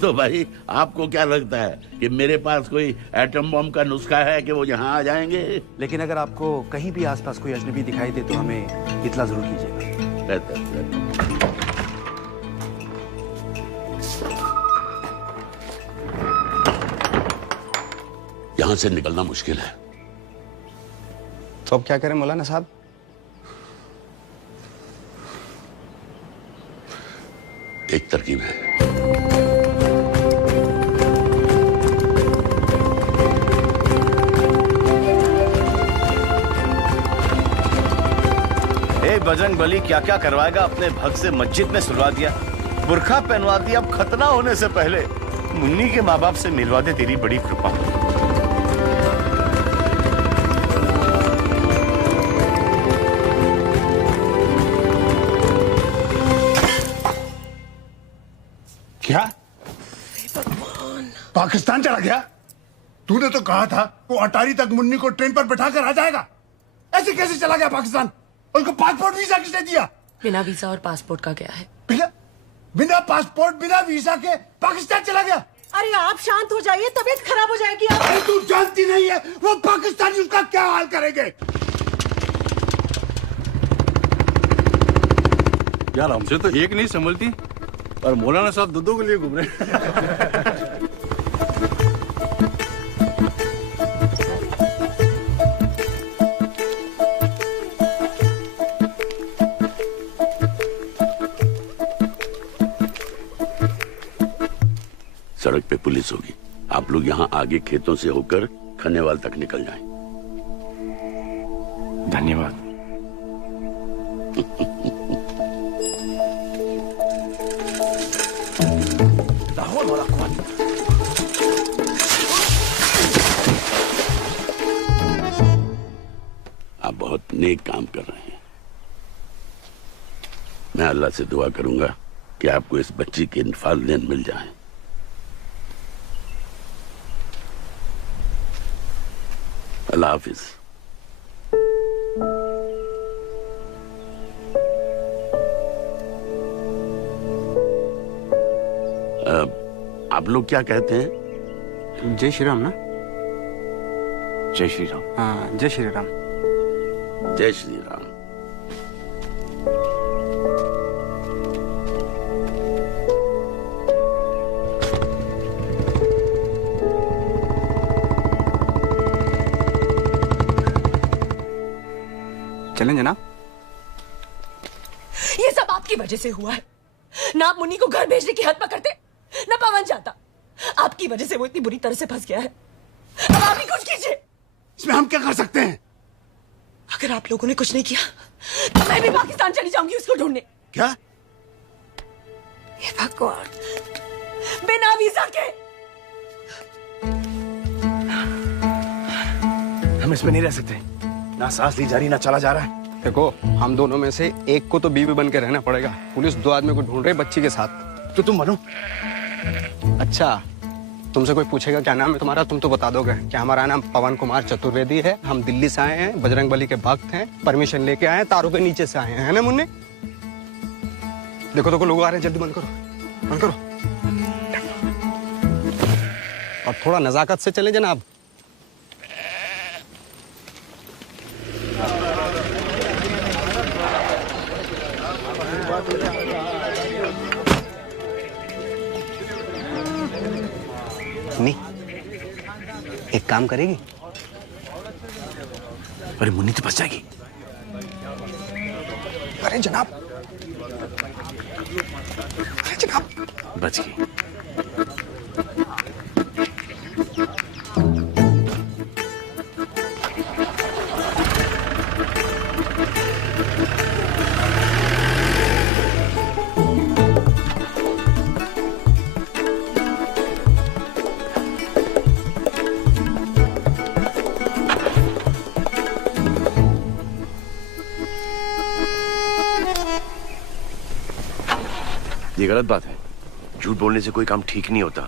तो भाई आपको क्या लगता है कि मेरे पास कोई एटम बम का नुस्खा है कि वो यहाँ आ जाएंगे? लेकिन अगर आपको कहीं भी आसपास कोई अजनबी दिखाई दे तो हमें इत्तला जरूर कीजिएगा। बेहतर। यहाँ से निकलना मुश्किल है। तो अब क्या करें मौलाना साहब? एक तरकीब है। बजरंग बली क्या क्या करवाएगा। अपने भक्त से मस्जिद में सुलवा दिया, बुरखा पहनवा दिया। अब खतना होने से पहले मुन्नी के माँ बाप से मिलवा दे, तेरी बड़ी कृपा। क्या पाकिस्तान चला गया? तूने तो कहा था वो अटारी तक मुन्नी को ट्रेन पर बैठाकर आ जाएगा। ऐसे कैसे चला गया पाकिस्तान? उसको पासपोर्ट वीजा किसने दिया? बिना वीजा और पासपोर्ट का गया है। बिना पासपोर्ट बिना वीजा के पाकिस्तान चला गया? अरे आप शांत हो जाइए, तबीयत खराब हो जाएगी। अरे तू जानती नहीं है वो पाकिस्तानी उसका क्या हाल करेंगे? यार हमसे तो एक नहीं संभलती और मौलाना साहब दूधों के लिए घूम रहे। सड़क पे पुलिस होगी। आप लोग यहाँ आगे खेतों से होकर खन्नेवाल तक निकल जाएं। धन्यवाद। आप बहुत नेक काम कर रहे हैं। मैं अल्लाह से दुआ करूंगा कि आपको इस बच्ची के वालिदैन मिल जाएं। अल्लाह हाफिज। आप लोग क्या कहते हैं? जय श्री राम ना? जय श्री राम। हाँ, जय श्री राम। जय श्री राम। चलें जनाब। ये सब आपकी वजह से हुआ है। ना आप मुन्नी को घर भेजने की हद पकड़ते, ना पवन जाता। आपकी वजह से वो इतनी बुरी तरह से फंस गया है। अब आप ही कुछ कीजिए। इसमें हम क्या कर सकते हैं? अगर आप लोगों ने कुछ नहीं किया तो मैं भी पाकिस्तान चली जाऊंगी उसको ढूंढने। क्या? हे भगवान, बिना वीजा के हम इसमें नहीं रह सकते। ना सांस ली जा रही, ना चला जा रहा है। देखो, हम दोनों में से एक को तो बीवी बन के रहना पड़ेगा। पुलिस 2 आदमी को ढूंढ रही बच्ची के साथ। तो तुम बनो। अच्छा, तुमसे कोई पूछेगा क्या नाम है तुम्हारा, तुम तो बता दोगे कि हमारा नाम पवन कुमार चतुर्वेदी है, हम दिल्ली से आए हैं, बजरंग बली के भक्त हैं, परमिशन लेके आए हैं, तारों के नीचे से आए हैं, है ना मुन्ने? देखो देखो लोग आ रहे हैं, जल्दी बंद करो, बंद करो। और थोड़ा नजाकत से चले जनाब। नहीं, एक काम करेगी? अरे मुन्नी तो बच जाएगी। अरे जनाब, अरे जनाब, बच गई। ये गलत बात है। झूठ बोलने से कोई काम ठीक नहीं होता,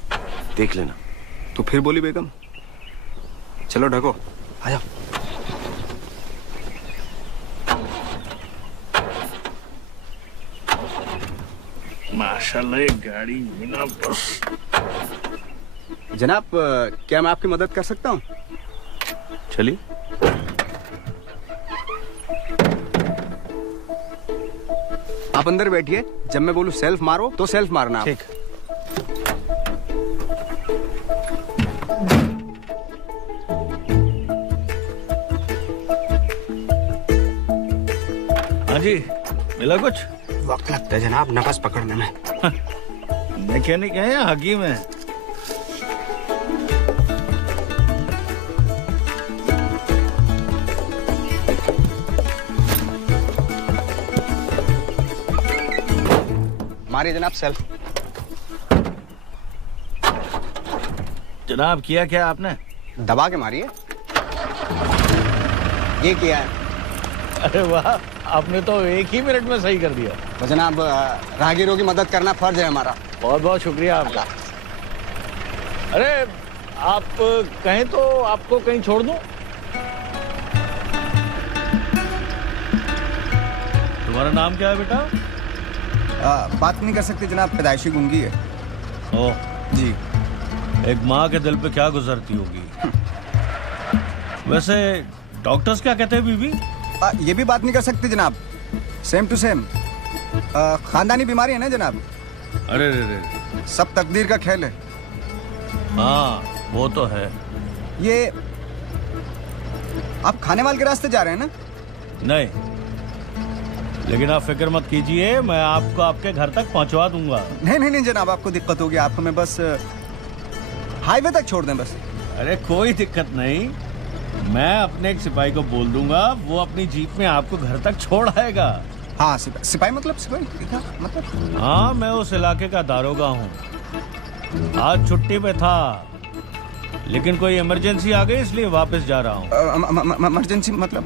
देख लेना। तो फिर बोली बेगम। चलो ढको, आ जाओ। माशाल्लाह ये गाड़ी बिना बस। जनाब, क्या मैं आपकी मदद कर सकता हूँ? चलिए। आप अंदर बैठिए, जब मैं बोलूँ सेल्फ मारो तो सेल्फ मारना। ठीक। हाँ जी, मिला कुछ? वक्त लगता है जनाब नफस पकड़ने में। मैकेनिक है या हकीम है? मारिए जनाब सेल्फ। जनाब किया क्या आपने? दबा के मारिए। ये किया है। अरे वाह, आपने तो 1 ही मिनट में सही कर दिया। तो जनाब, राहगीरों की मदद करना फर्ज है हमारा। बहुत बहुत शुक्रिया आपका। अरे आप कहें तो आपको कहीं छोड़ दूं? तुम्हारा नाम क्या है बेटा? बात नहीं कर सकते जनाब, पैदाइशी गूंगी है। ओह जी। एक माँ के दिल पे क्या गुजरती होगी। वैसे डॉक्टर्स क्या कहते हैं बीबी? ये भी बात नहीं कर सकते जनाब, सेम टू सेम। खानदानी बीमारी है ना जनाब। अरे रे सब तकदीर का खेल है। हाँ वो तो है। ये आप खानेवाल के रास्ते जा रहे हैं ना? नहीं, लेकिन आप फिक्र मत कीजिए, मैं आपको आपके घर तक पहुंचवा दूंगा। नहीं नहीं नहीं जनाब, आपको दिक्कत होगी। आप हमें बस हाईवे तक छोड़ दें बस। अरे कोई दिक्कत नहीं, मैं अपने एक सिपाही को बोल दूंगा, वो अपनी जीप में आपको घर तक छोड़ आएगा। हाँ सिपाही मतलब मतलब? हाँ, मैं उस इलाके का दारोगा हूँ। आज छुट्टी पे था, लेकिन कोई इमरजेंसी आ गई इसलिए वापस जा रहा हूँ। इमरजेंसी मतलब?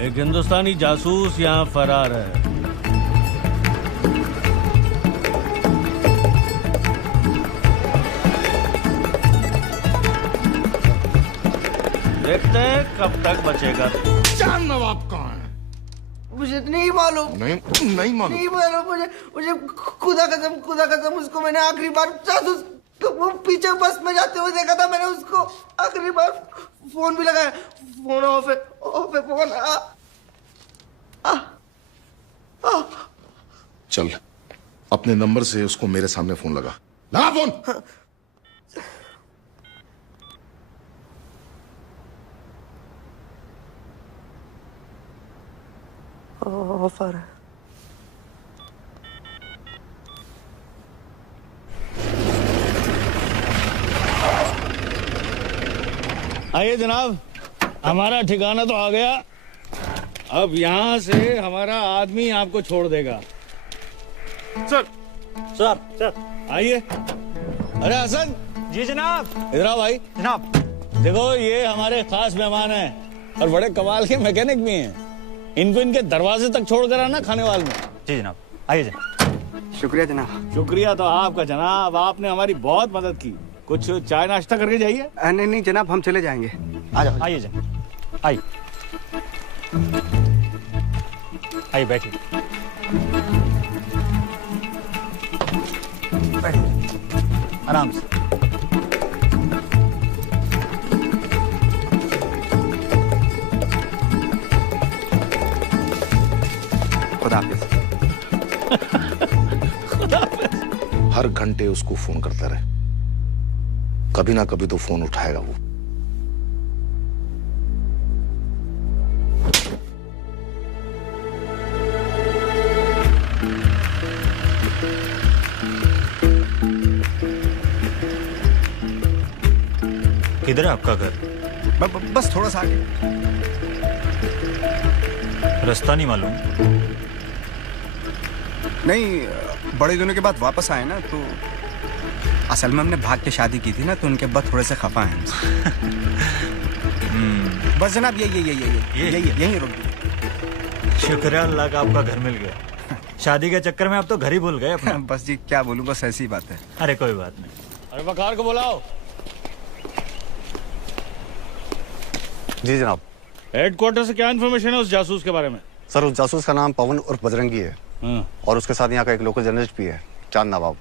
एक हिंदुस्तानी जासूस यहाँ फरार है। देखते हैं कब तक बचेगा। जान नवाब कहाँ है? मुझे नहीं मालूम। नहीं मालूम? नहीं मालूम मुझे खुदा कसम उसको मैंने आखिरी बार जासूस तो वो पीछे बस में जाते हुए देखा था मैंने उसको आखिरी बार। फोन भी लगाया, फोन ऑफ है फोन। चल अपने नंबर से उसको मेरे सामने फोन लगा फोन। ऑफर है। आइए जनाब, हमारा ठिकाना तो आ गया। अब यहाँ से हमारा आदमी आपको छोड़ देगा। सर आइए। अरे हसन। जी जनाब। इधर आओ भाई। जनाब देखो, ये हमारे खास मेहमान हैं और बड़े कमाल के मैकेनिक भी हैं। इनको इनके दरवाजे तक छोड़ कर आना खानेवाल में। जी जनाब, आइए जनाब। शुक्रिया जनाब। शुक्रिया तो आपका जनाब, आपने हमारी बहुत मदद की। कुछ चाय नाश्ता करके जाइए। नहीं जनाब, हम चले जाएंगे। आ जाओ। आइए जनाब, आइए आइए बैठिए। आराम से। हर घंटे उसको फोन करता रहे, कभी ना कभी तो फोन उठाएगा वो। किधर है आपका घर? बस थोड़ा सा आगे। रास्ता नहीं मालूम? नहीं, बड़े दिनों के बाद वापस आए ना, तो असल में हमने भाग के शादी की थी ना, तो उनके बाद थोड़े से खफा हैं। बस जनाब यही रुक गए। शुक्र है अल्लाह का आपका घर मिल गया। शादी के चक्कर में आप तो घर ही भूल गए अपना। बस जी क्या बोलूं, बस ऐसी बात है। अरे कोई बात नहीं। अरे वकार को बुलाओ। जी जनाब। हेडक्वार्टर से क्या इन्फॉर्मेशन है उस जासूस के बारे में? सर, उस जासूस का नाम पवन उर्फ बजरंगी है और उसके साथ यहाँ का एक लोकल जर्नलिस्ट भी है। चांद नवाब।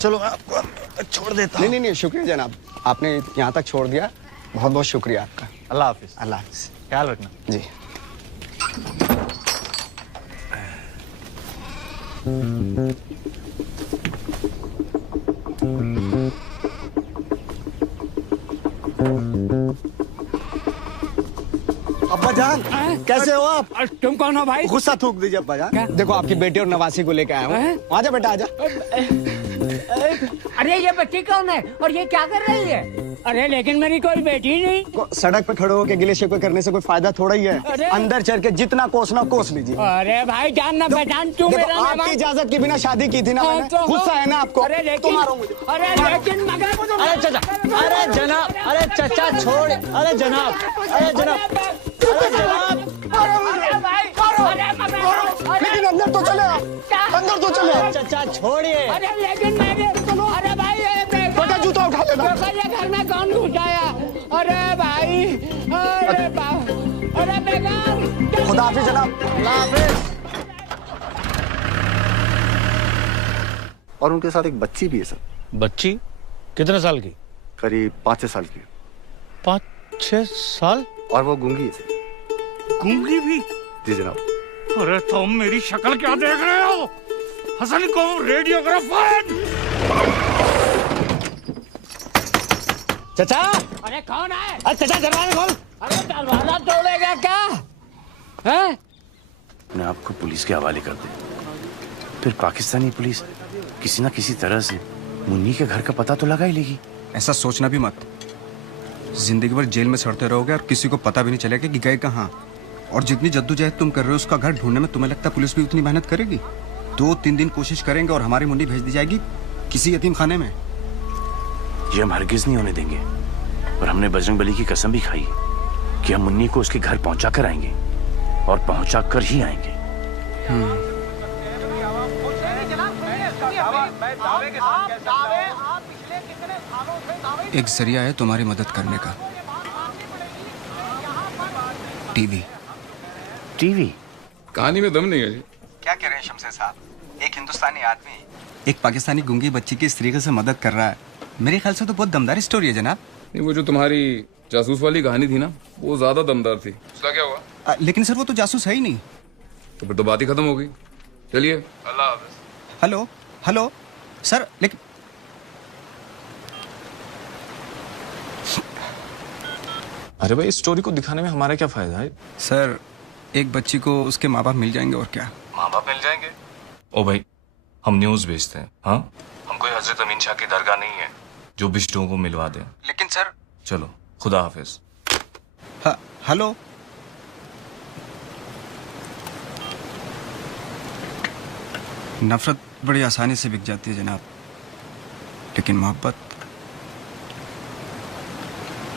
चलो मैं आपको छोड़ देता हूँ। नहीं, शुक्रिया जनाब, आपने यहाँ तक छोड़ दिया, बहुत बहुत शुक्रिया आपका। अल्लाह हाफिज। अल्लाह हाफिज। ख्याल रखना जी। अब्बा जान कैसे हो आप? तुम कौन हो भाई? गुस्सा थूक दीजिए अब्बा जान। देखो आपकी बेटी और नवासी को लेकर आया हूँ। आजा बेटा आजा। अरे ये बच्ची कौन है और ये क्या कर रही है? अरे लेकिन मेरी कोई बेटी नहीं। सड़क पे खड़े होकर गिले शिकवे करने से कोई फायदा थोड़ा ही है। अंदर चल के जितना कोसना कोस लीजिए। अरे भाई जान ना पहचान तू मेरा नाम। आपकी इजाजत के बिना शादी की थी ना मैंने। गुस्सा है ना आपको? अरे लेकिन अरे लेकिन मगर अरे चाचा, अरे जनाब, अरे चाचा छोड़, अरे जनाब, अरे जनाब, अरे जनाब, लेकिन अंदर तो चले आप, अंदर तो चले। चाचा छोड़िए। अरे लेकिन अरे भाई बेटा जूता उठा लेना। ये घर में कौन घुसाया? अरे भाई, अरे बेकार। खुदा हाफिज जनाब। अल्लाह हाफिज। और उनके साथ एक बच्ची भी है सर। बच्ची कितने साल की? करीब 5-6 साल की। 5-6 साल? और वो गूंगी है सर। गूंगी भी? जी जनाब। अरे तुम मेरी शक्ल क्या देख रहे हो? हसन को रेडियोग्राफर। चाचा। अरे कौन है? अरे चाचा दरवाजा खोल। अरे दरवाजा तोड़ेगा क्या? हैं? अपने आप को पुलिस के हवाले कर दे, फिर पाकिस्तानी पुलिस किसी ना किसी तरह से मुन्नी के घर का पता तो लगा ही लेगी। ऐसा सोचना भी मत। जिंदगी भर जेल में सड़ते रहोगे और किसी को पता भी नहीं चलेगा कि गए कहाँ। और जितनी जद्दोजहद तुम कर रहे हो उसका घर ढूंढने में तुम्हें लगता है पुलिस भी उतनी मेहनत करेगी? 2-3 दिन कोशिश करेंगे और हमारी मुन्नी भेज दी जाएगी किसी यतीम खाने में। ये हम हरगिज नहीं होने देंगे। और हमने बजरंगबली की कसम भी खाई कि हम मुन्नी को उसके घर पहुंचा कर आएंगे और पहुंचा कर ही आएंगे। एक जरिया है तुम्हारी मदद करने का। टीवी। टीवी? कहानी में दम नहीं है जी। क्या कह रहे हैं शमशेर साहब? एक हिंदुस्तानी आदमी एक पाकिस्तानी गूंगी बच्ची की इस तरीके से मदद कर रहा है, मेरे ख्याल से तो बहुत दमदार स्टोरी है जनाब। नहीं, वो जो तुम्हारी जासूस वाली कहानी थी ना, वो ज्यादा दमदार थी। उसका क्या हुआ? लेकिन सर वो तो जासूस है ही नहीं। तो फिर तो बात ही खत्म हो गई। चलिए, अल्लाह हाफिज। हेलो हेलो सर, लेकिन अरे भाई इस स्टोरी को दिखाने में हमारा क्या फायदा है? सर एक बच्ची को उसके माँ बाप मिल जाएंगे और क्या। माँ बाप मिल जाएंगे? ओ भाई हम न्यूज भेजते हैं। हाँ, हम कोई हजरत अमीन शाह की दरगाह नहीं है जो बिश्तों को मिलवा दें। लेकिन सर। चलो खुदा हाफिज। हेलो। नफरत बड़ी आसानी से बिक जाती है जनाब, लेकिन मोहब्बत।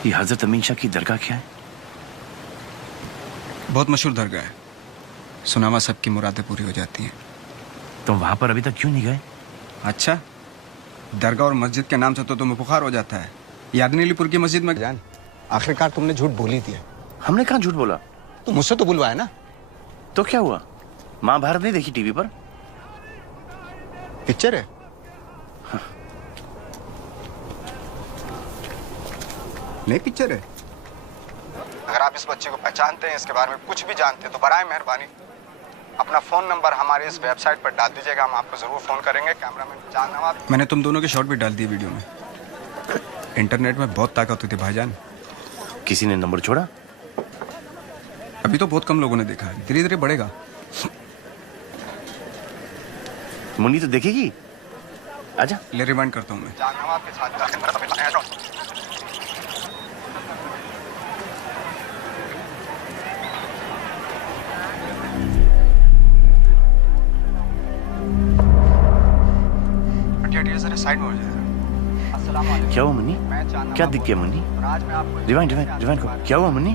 ये हजरत अमीन शाह की दरगाह क्या है? बहुत मशहूर दरगाह है, सुनामा सबकी मुरादें पूरी हो जाती हैं। तुम वहां पर अभी तक क्यों नहीं गए? अच्छा, दरगाह और मस्जिद के नाम से तो तुम्हें बुखार हो जाता है। यादनीलीपुर की मस्जिद में जान, आखिरकार तुमने झूठ बोल ही दिया। हमने कहाँ झूठ बोला? तो मुझसे तो बुलवाया ना। तो क्या हुआ? महाभारत नहीं देखी टीवी पर? पिक्चर है। नहीं पिक्चर है। अगर आप इस बच्चे को पहचानते हैं, इसके बारे में कुछ भी जानते हैं, तो बराए मेहरबानी अपना फोन नंबर हमारे इस वेबसाइट पर डाल दीजिएगा, हम आपको जरूर फोन करेंगे। कैमरामैन चांद नवाब। मैंने तुम दोनों के शॉट भी डाल दिए वीडियो में। इंटरनेट में बहुत ताकत होती थी भाईजान। किसी ने नंबर छोड़ा? अभी तो बहुत कम लोगों ने देखा है, धीरे धीरे बढ़ेगा। मुन्नी तो देखेगी। आजा। ले रिमाइंड करता हूँ मैं। चांद नवाब के साथ साइड में हो जाए। क्या हुआ मुन्नी? क्या दिख गया मुन्नी? रिवाइंड रिवाइंड को। क्या हुआ Munni?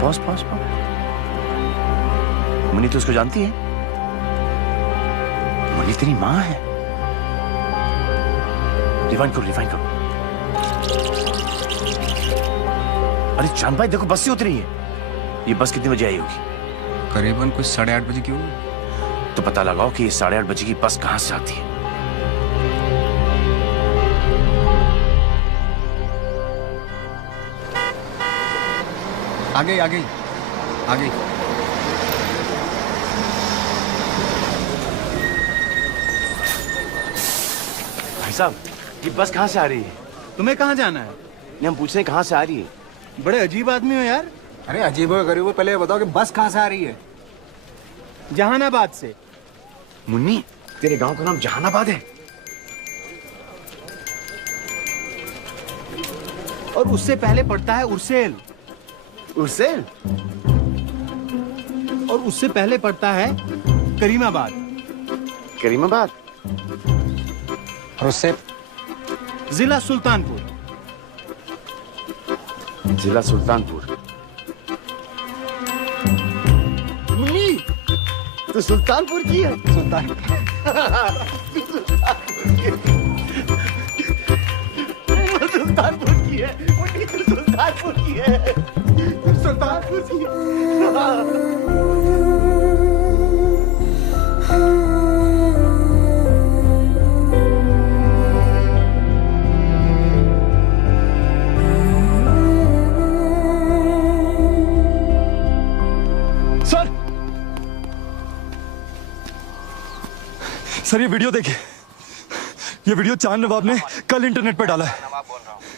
Pause pause pause. Munni तो उसको जानती है। मुन्नी तेरी माँ है। रिवाइंड करो रिवाइंड करो। अरे चांद भाई देखो बस से उतरी है। ये बस कितने बजे आई होगी? करीबन कुछ 8:30 बजे की होगी। तो पता लगाओ कि ये 8:30 बजे की बस कहां से आती है। आ गई आ गई आ गई। भाई साहब, ये बस कहां से आ रही है? तुम्हें कहाँ जाना है? नहीं, हम पूछ रहे हैं कहां से आ रही है। बड़े अजीब आदमी हो यार। अरे अजीब हो गरीब हो, पहले ये बताओ कि बस कहाँ से आ रही है? जहानाबाद से। मुन्नी, तेरे गांव का नाम जहानाबाद है? और उससे पहले पड़ता है उर्सेल। उर्सेल? और उससे पहले पड़ता है करीमाबाद। करीमाबाद? और उससे जिला सुल्तानपुर। जिला सुल्तानपुर। मुन्नी, तो सुल्तानपुर की है? सुल्तानपुर की है। मुन्नी, तो सुल्तानपुर की है। सुल्तानपुर की है। सर, ये वीडियो देखिए। ये वीडियो चांद नवाब ने कल इंटरनेट पर डाला है।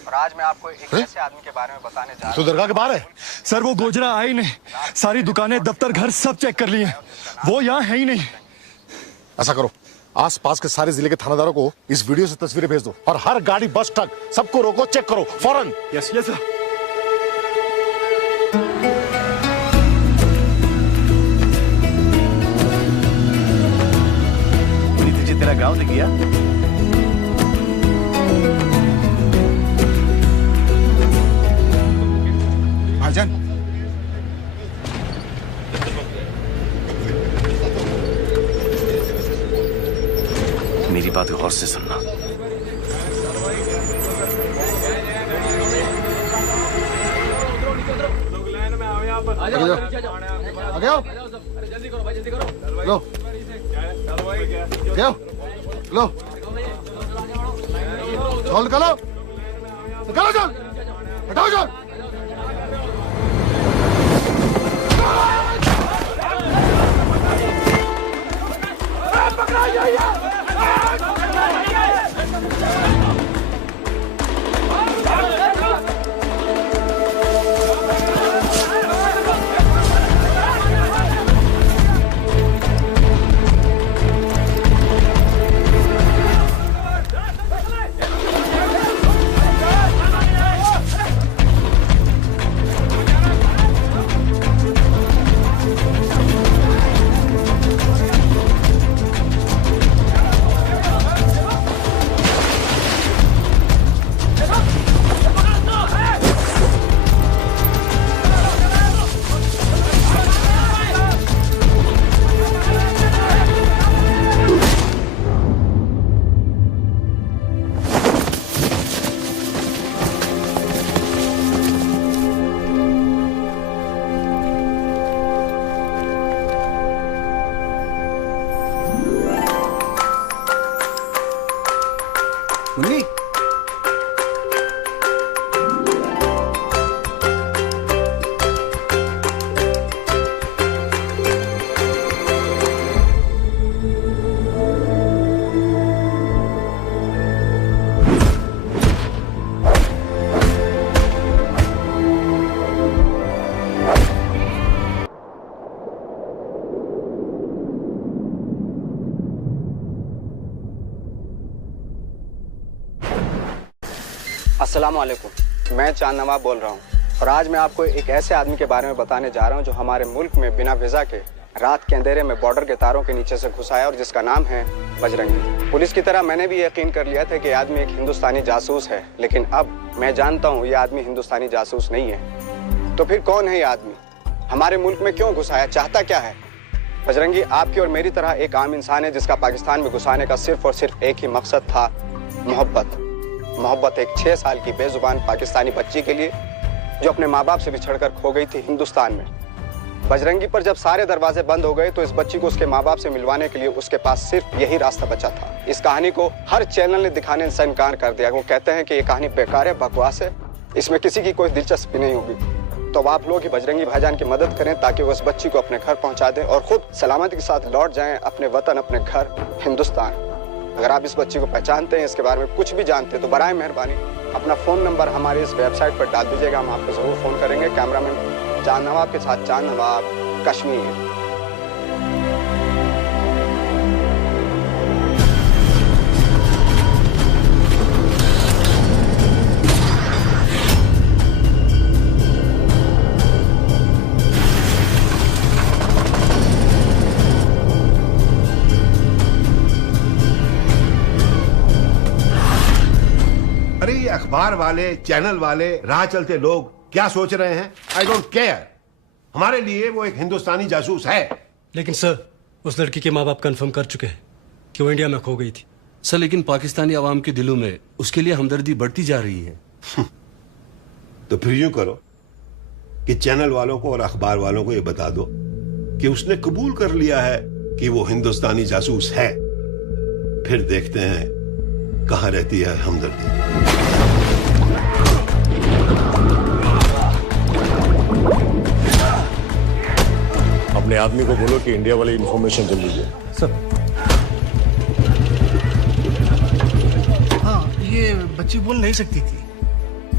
और आज मैं आपको एक ऐसे आदमी के बारे में बताने जा रहा हूं। तो दरगाह के बाहर है? सर, वो गोजरा आई नहीं। सारी दुकानें, दफ्तर, घर सब चेक कर लिए। वो यहाँ है ही नहीं। ऐसा करो, आसपास के सारे जिले के थानेदारों को इस वीडियो से तस्वीरें भेज दो और हर गाड़ी, बस, ट्रक सबको रोको, चेक करो फौरन। Yes yes sir. तेरा गांव दिख गया? भाईजान, मेरी बात गौर से सुनना। आगे आओ। लो लो, चल निकालो, निकालो चल, हटाओ चल। मुन्नी, अस्सलामुअलैकुम। मैं चांद नवाब बोल रहा हूँ और आज मैं आपको एक ऐसे आदमी के बारे में बताने जा रहा हूँ जो हमारे मुल्क में बिना वीजा के रात के अंधेरे में बॉर्डर के तारों के नीचे से घुस आया और जिसका नाम है बजरंगी। पुलिस की तरह मैंने भी यकीन कर लिया था कि आदमी एक हिंदुस्तानी जासूस है, लेकिन अब मैं जानता हूँ ये आदमी हिंदुस्तानी जासूस नहीं है। तो फिर कौन है ये आदमी? हमारे मुल्क में क्यों घुस आया? चाहता क्या है? बजरंगी आपकी और मेरी तरह एक आम इंसान है जिसका पाकिस्तान में घुसाने का सिर्फ और सिर्फ एक ही मकसद था, मोहब्बत। मोहब्बत एक 6 साल की बेजुबान पाकिस्तानी बच्ची के लिए जो अपने माँ बाप से बिछड़कर खो गई थी हिंदुस्तान में। बजरंगी पर जब सारे दरवाजे बंद हो गए तो इस बच्ची को उसके माँ बाप से मिलवाने के लिए उसके पास सिर्फ यही रास्ता बचा था। इस कहानी को हर चैनल ने दिखाने से इनकार कर दिया। वो कहते हैं कि ये कहानी बेकार है, बकवास है, इसमें किसी की कोई दिलचस्पी नहीं होगी। तो आप लोग ही बजरंगी भाईजान की मदद करें ताकि वो उस बच्ची को अपने घर पहुंचा दें और खुद सलामती के साथ लौट जाएं अपने वतन, अपने घर हिंदुस्तान। अगर आप इस बच्ची को पहचानते हैं, इसके बारे में कुछ भी जानते हैं, तो बराए मेहरबानी अपना फोन नंबर हमारे इस वेबसाइट पर डाल दीजिएगा, हम आपको जरूर फोन करेंगे। कैमरामैन चांद नवाब के साथ चांद नवाब, कश्मीर। अरे ये अखबार वाले, चैनल वाले, राह चलते लोग क्या सोच रहे हैं? I don't care. हमारे लिए वो एक हिंदुस्तानी जासूस है। लेकिन सर, उस लड़की के माँ बाप कंफर्म कर चुके हैं कि वो इंडिया में खो गई थी। सर, लेकिन पाकिस्तानी आवाम के दिलों में उसके लिए हमदर्दी बढ़ती जा रही है। तो फिर यूं करो कि चैनल वालों को और अखबार वालों को ये बता दो कि उसने कबूल कर लिया है कि वो हिंदुस्तानी जासूस है। फिर देखते हैं कहां रहती है हमदर्दी। अपने आदमी को बोलो कि इंडिया वाली इंफॉर्मेशन जल्दी दे। सर। हाँ, ये बच्ची बोल नहीं सकती थी,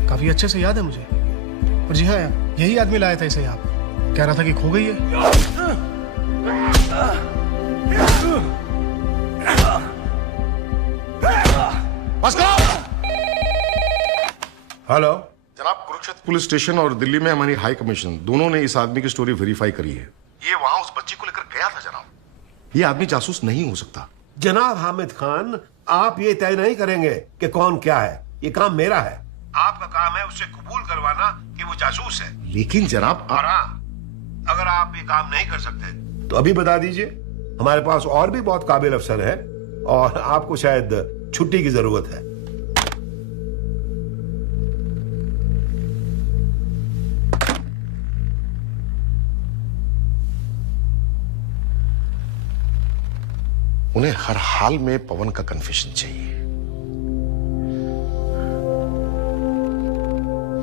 काफी अच्छे से याद है मुझे। और जी हाँ, यही आदमी लाया था इसे यहाँ पे। कह रहा था कि खो गई है। हेलो जनाब, कुरुक्षेत्र पुलिस स्टेशन और दिल्ली में हमारी हाई कमीशन दोनों ने इस आदमी की स्टोरी वेरीफाई करी है। ये वहां उस बच्ची को लेकर गया था जनाब। ये आदमी जासूस नहीं हो सकता। जनाब हामिद खान, आप ये तय नहीं करेंगे कि कौन क्या है। ये काम मेरा है। आपका काम है उससे कबूल करवाना कि वो जासूस है। लेकिन जनाब और हाँ, अगर आप ये काम नहीं कर सकते तो अभी बता दीजिए। हमारे पास और भी बहुत काबिल अफसर है और आपको शायद छुट्टी की जरूरत है। उन्हें हर हाल में पवन का कन्फेशन चाहिए।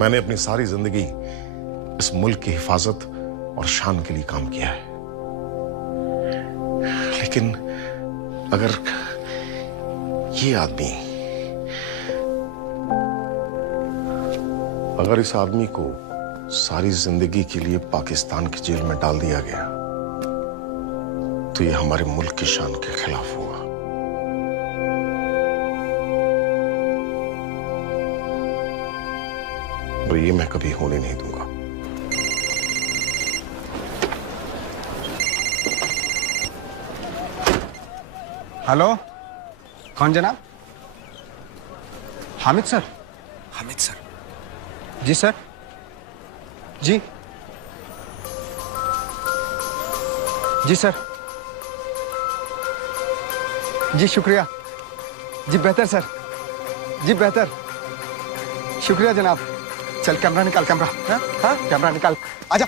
मैंने अपनी सारी जिंदगी इस मुल्क की हिफाजत और शान के लिए काम किया है, लेकिन अगर ये आदमी, अगर इस आदमी को सारी जिंदगी के लिए पाकिस्तान की जेल में डाल दिया गया तो ये हमारे मुल्क की शान के खिलाफ होगा। और ये मैं कभी होने नहीं दूंगा। हेलो, कौन जनाब? हामिद सर। हामिद सर। जी सर। जी जी सर। जी शुक्रिया। जी बेहतर सर। जी बेहतर, शुक्रिया जनाब। चल कैमरा निकाल, कैमरा। हाँ कैमरा निकाल, आजा।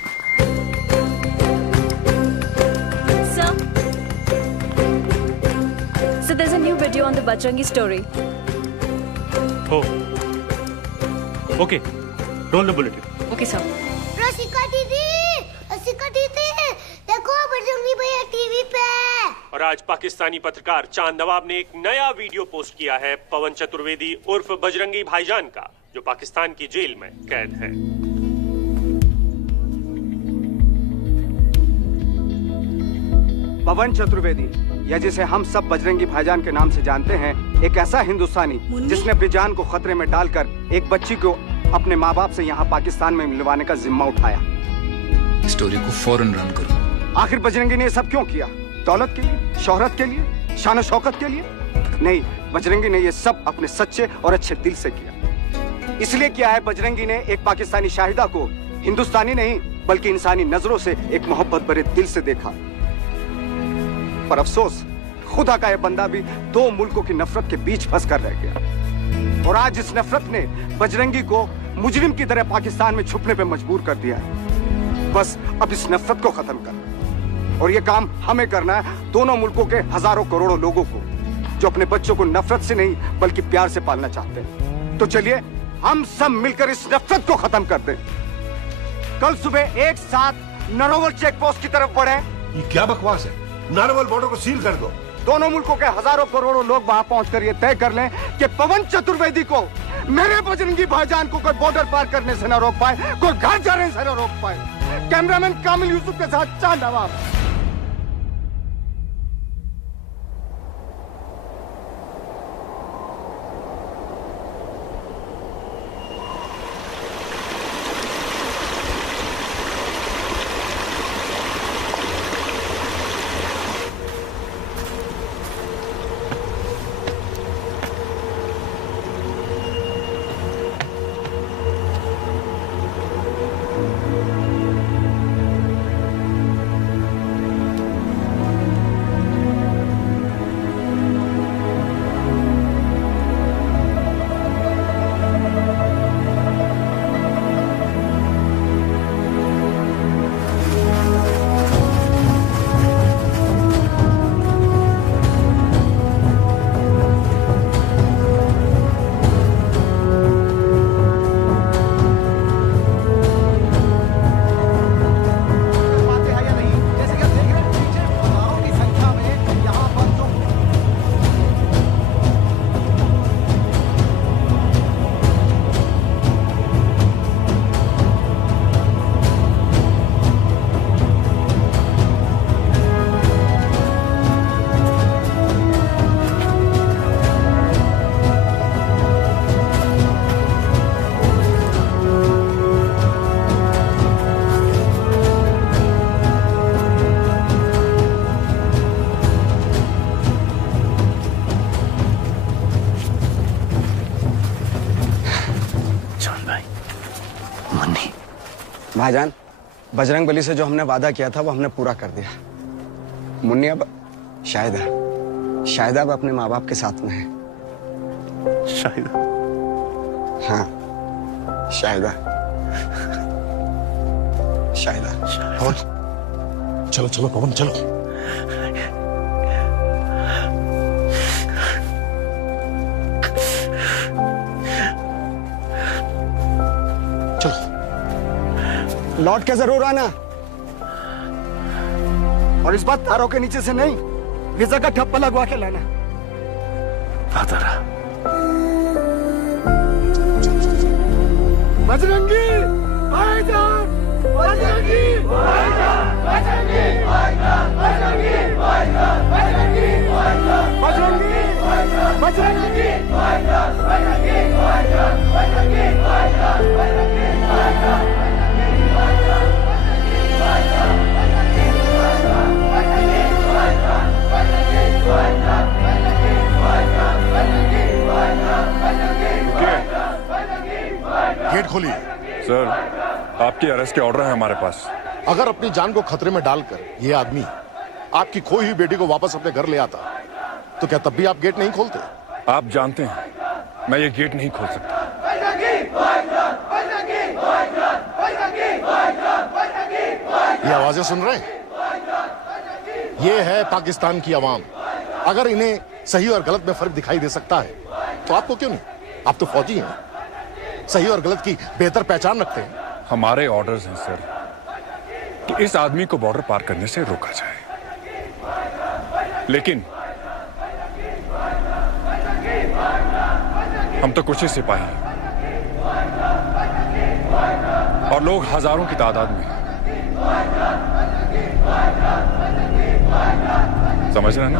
So there's a new video on the Bajrangi story. Oh. Okay. Roll the bulletin. Okay, sir. रसिका दीदी, देखो बजरंगी भैया टीवी पे। और आज पाकिस्तानी पत्रकार चांद नवाब ने एक नया वीडियो पोस्ट किया है पवन चतुर्वेदी उर्फ बजरंगी भाईजान का, जो पाकिस्तान की जेल में कैद है। पवन चतुर्वेदी, या जिसे हम सब बजरंगी भाईजान के नाम से जानते हैं, एक ऐसा हिंदुस्तानी जिसने अपनी जान को खतरे में डालकर एक बच्ची को अपने माँ बाप से यहाँ पाकिस्तान में मिलवाने का जिम्मा उठाया। स्टोरी को फौरन रन करो। आखिर बजरंगी ने ये सब क्यों किया? दौलत के लिए, शोहरत के लिए, शान शौकत के लिए? नहीं, बजरंगी ने ये सब अपने सच्चे और अच्छे दिल से किया। इसलिए किया है बजरंगी ने एक पाकिस्तानी शाहिदा को हिंदुस्तानी नहीं बल्कि इंसानी नजरों से एक मोहब्बत भरे दिल से देखा। पर अफसोस, खुदा का यह बंदा भी दो मुल्कों की नफरत के बीच फंस कर रह गया। और आज इस नफरत ने बजरंगी को मुजरिम की तरह पाकिस्तान में छुपने पे मजबूर कर दिया है। बस अब इस नफरत को खत्म करना, और ये काम हमें करना है, दोनों मुल्कों के हजारों करोड़ों लोगों को जो अपने बच्चों को नफरत से नहीं बल्कि प्यार से पालना चाहते हैं। तो चलिए हम सब मिलकर इस नफरत को खत्म कर दें। कल सुबह एक साथ नारोवल चेक पोस्ट की तरफ बढ़े। ये क्या बकवास है? नारोवल बॉर्डर को सील कर दो। दोनों मुल्कों के हजारों करोड़ों लोग वहां पहुंचकर ये तय कर लें कि पवन चतुर्वेदी को, मेरे बजरंगी भाईजान को कोई बॉर्डर पार करने से न रोक पाए, कोई घर जाने से न रोक पाए। कैमरामैन कामिल यूसुफ के साथ चांद नवाब। भाईजान, बजरंग बली से जो हमने वादा किया था वो हमने पूरा कर दिया। मुन्नी अब शायद अब अपने माँ बाप के साथ में है। शायद? हाँ, शायदा। पवन, चलो चलो पवन चलो। लौट के जरूर आना, और इस बार तारों के नीचे से नहीं, वीजा का ठप्पा लगवा के लाना। बजरंगी भाईजान, बजरंगी भाईजान, बजरंगी भाईजान, बजरंगी भाईजान, बजरंगी भाईजान, बजरंगी भाईजान, बजरंगी भाईजान, बजरंगी भाईजान, बजरंगी भाईजान, बजरंगी भाईजान। गेट खोलिए। सर, आपकी अरेस्ट के ऑर्डर है हमारे पास। अगर अपनी जान को खतरे में डालकर ये आदमी आपकी खोई हुई बेटी को वापस अपने घर ले आता, तो क्या तब भी आप गेट नहीं खोलते? आप जानते हैं मैं ये गेट नहीं खोल सकता। ये आवाजें सुन रहे हैं? ये है पाकिस्तान की आवाम। अगर इन्हें सही और गलत में फर्क दिखाई दे सकता है तो आपको क्यों नहीं? आप तो फौजी हैं, सही और गलत की बेहतर पहचान रखते हैं। हमारे ऑर्डर्स हैं सर कि इस आदमी को बॉर्डर पार करने से रोका जाए, लेकिन हम तो कुछ ही सिपाही हैं और लोग हजारों की तादाद में, समझ रहे हैं ना?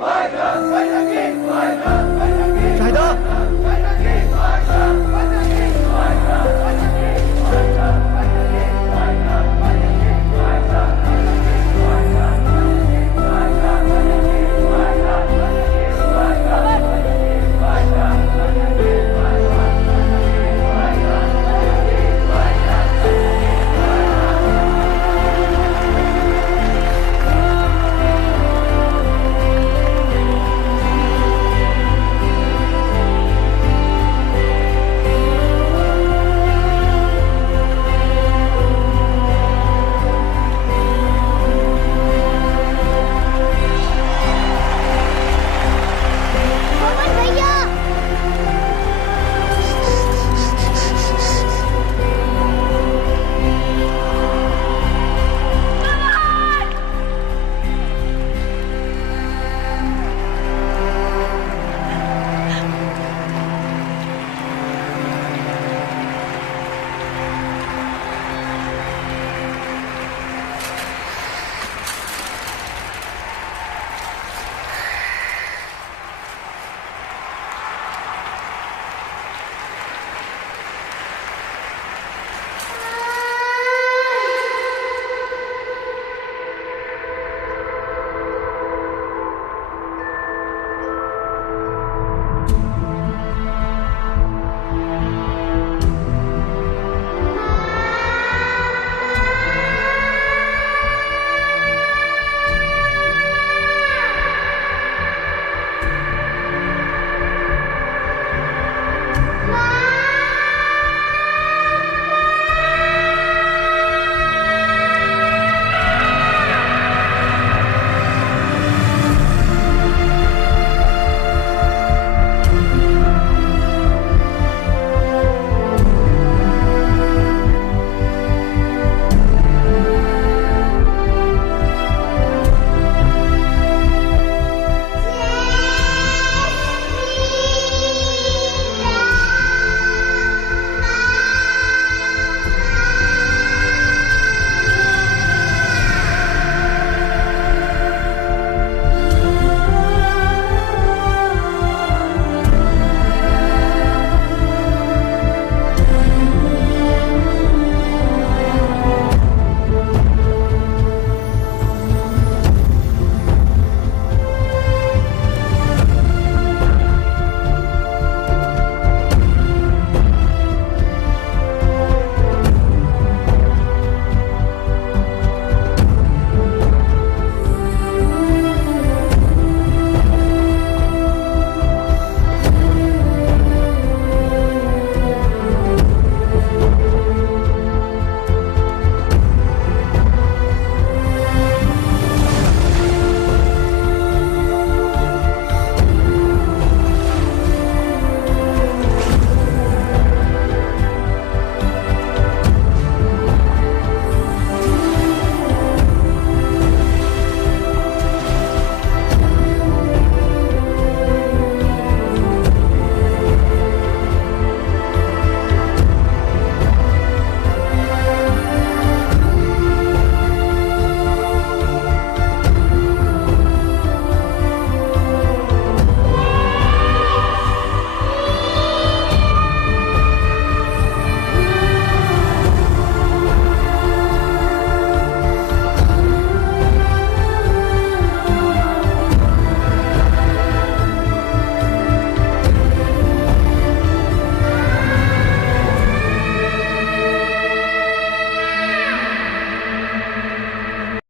बजरंगी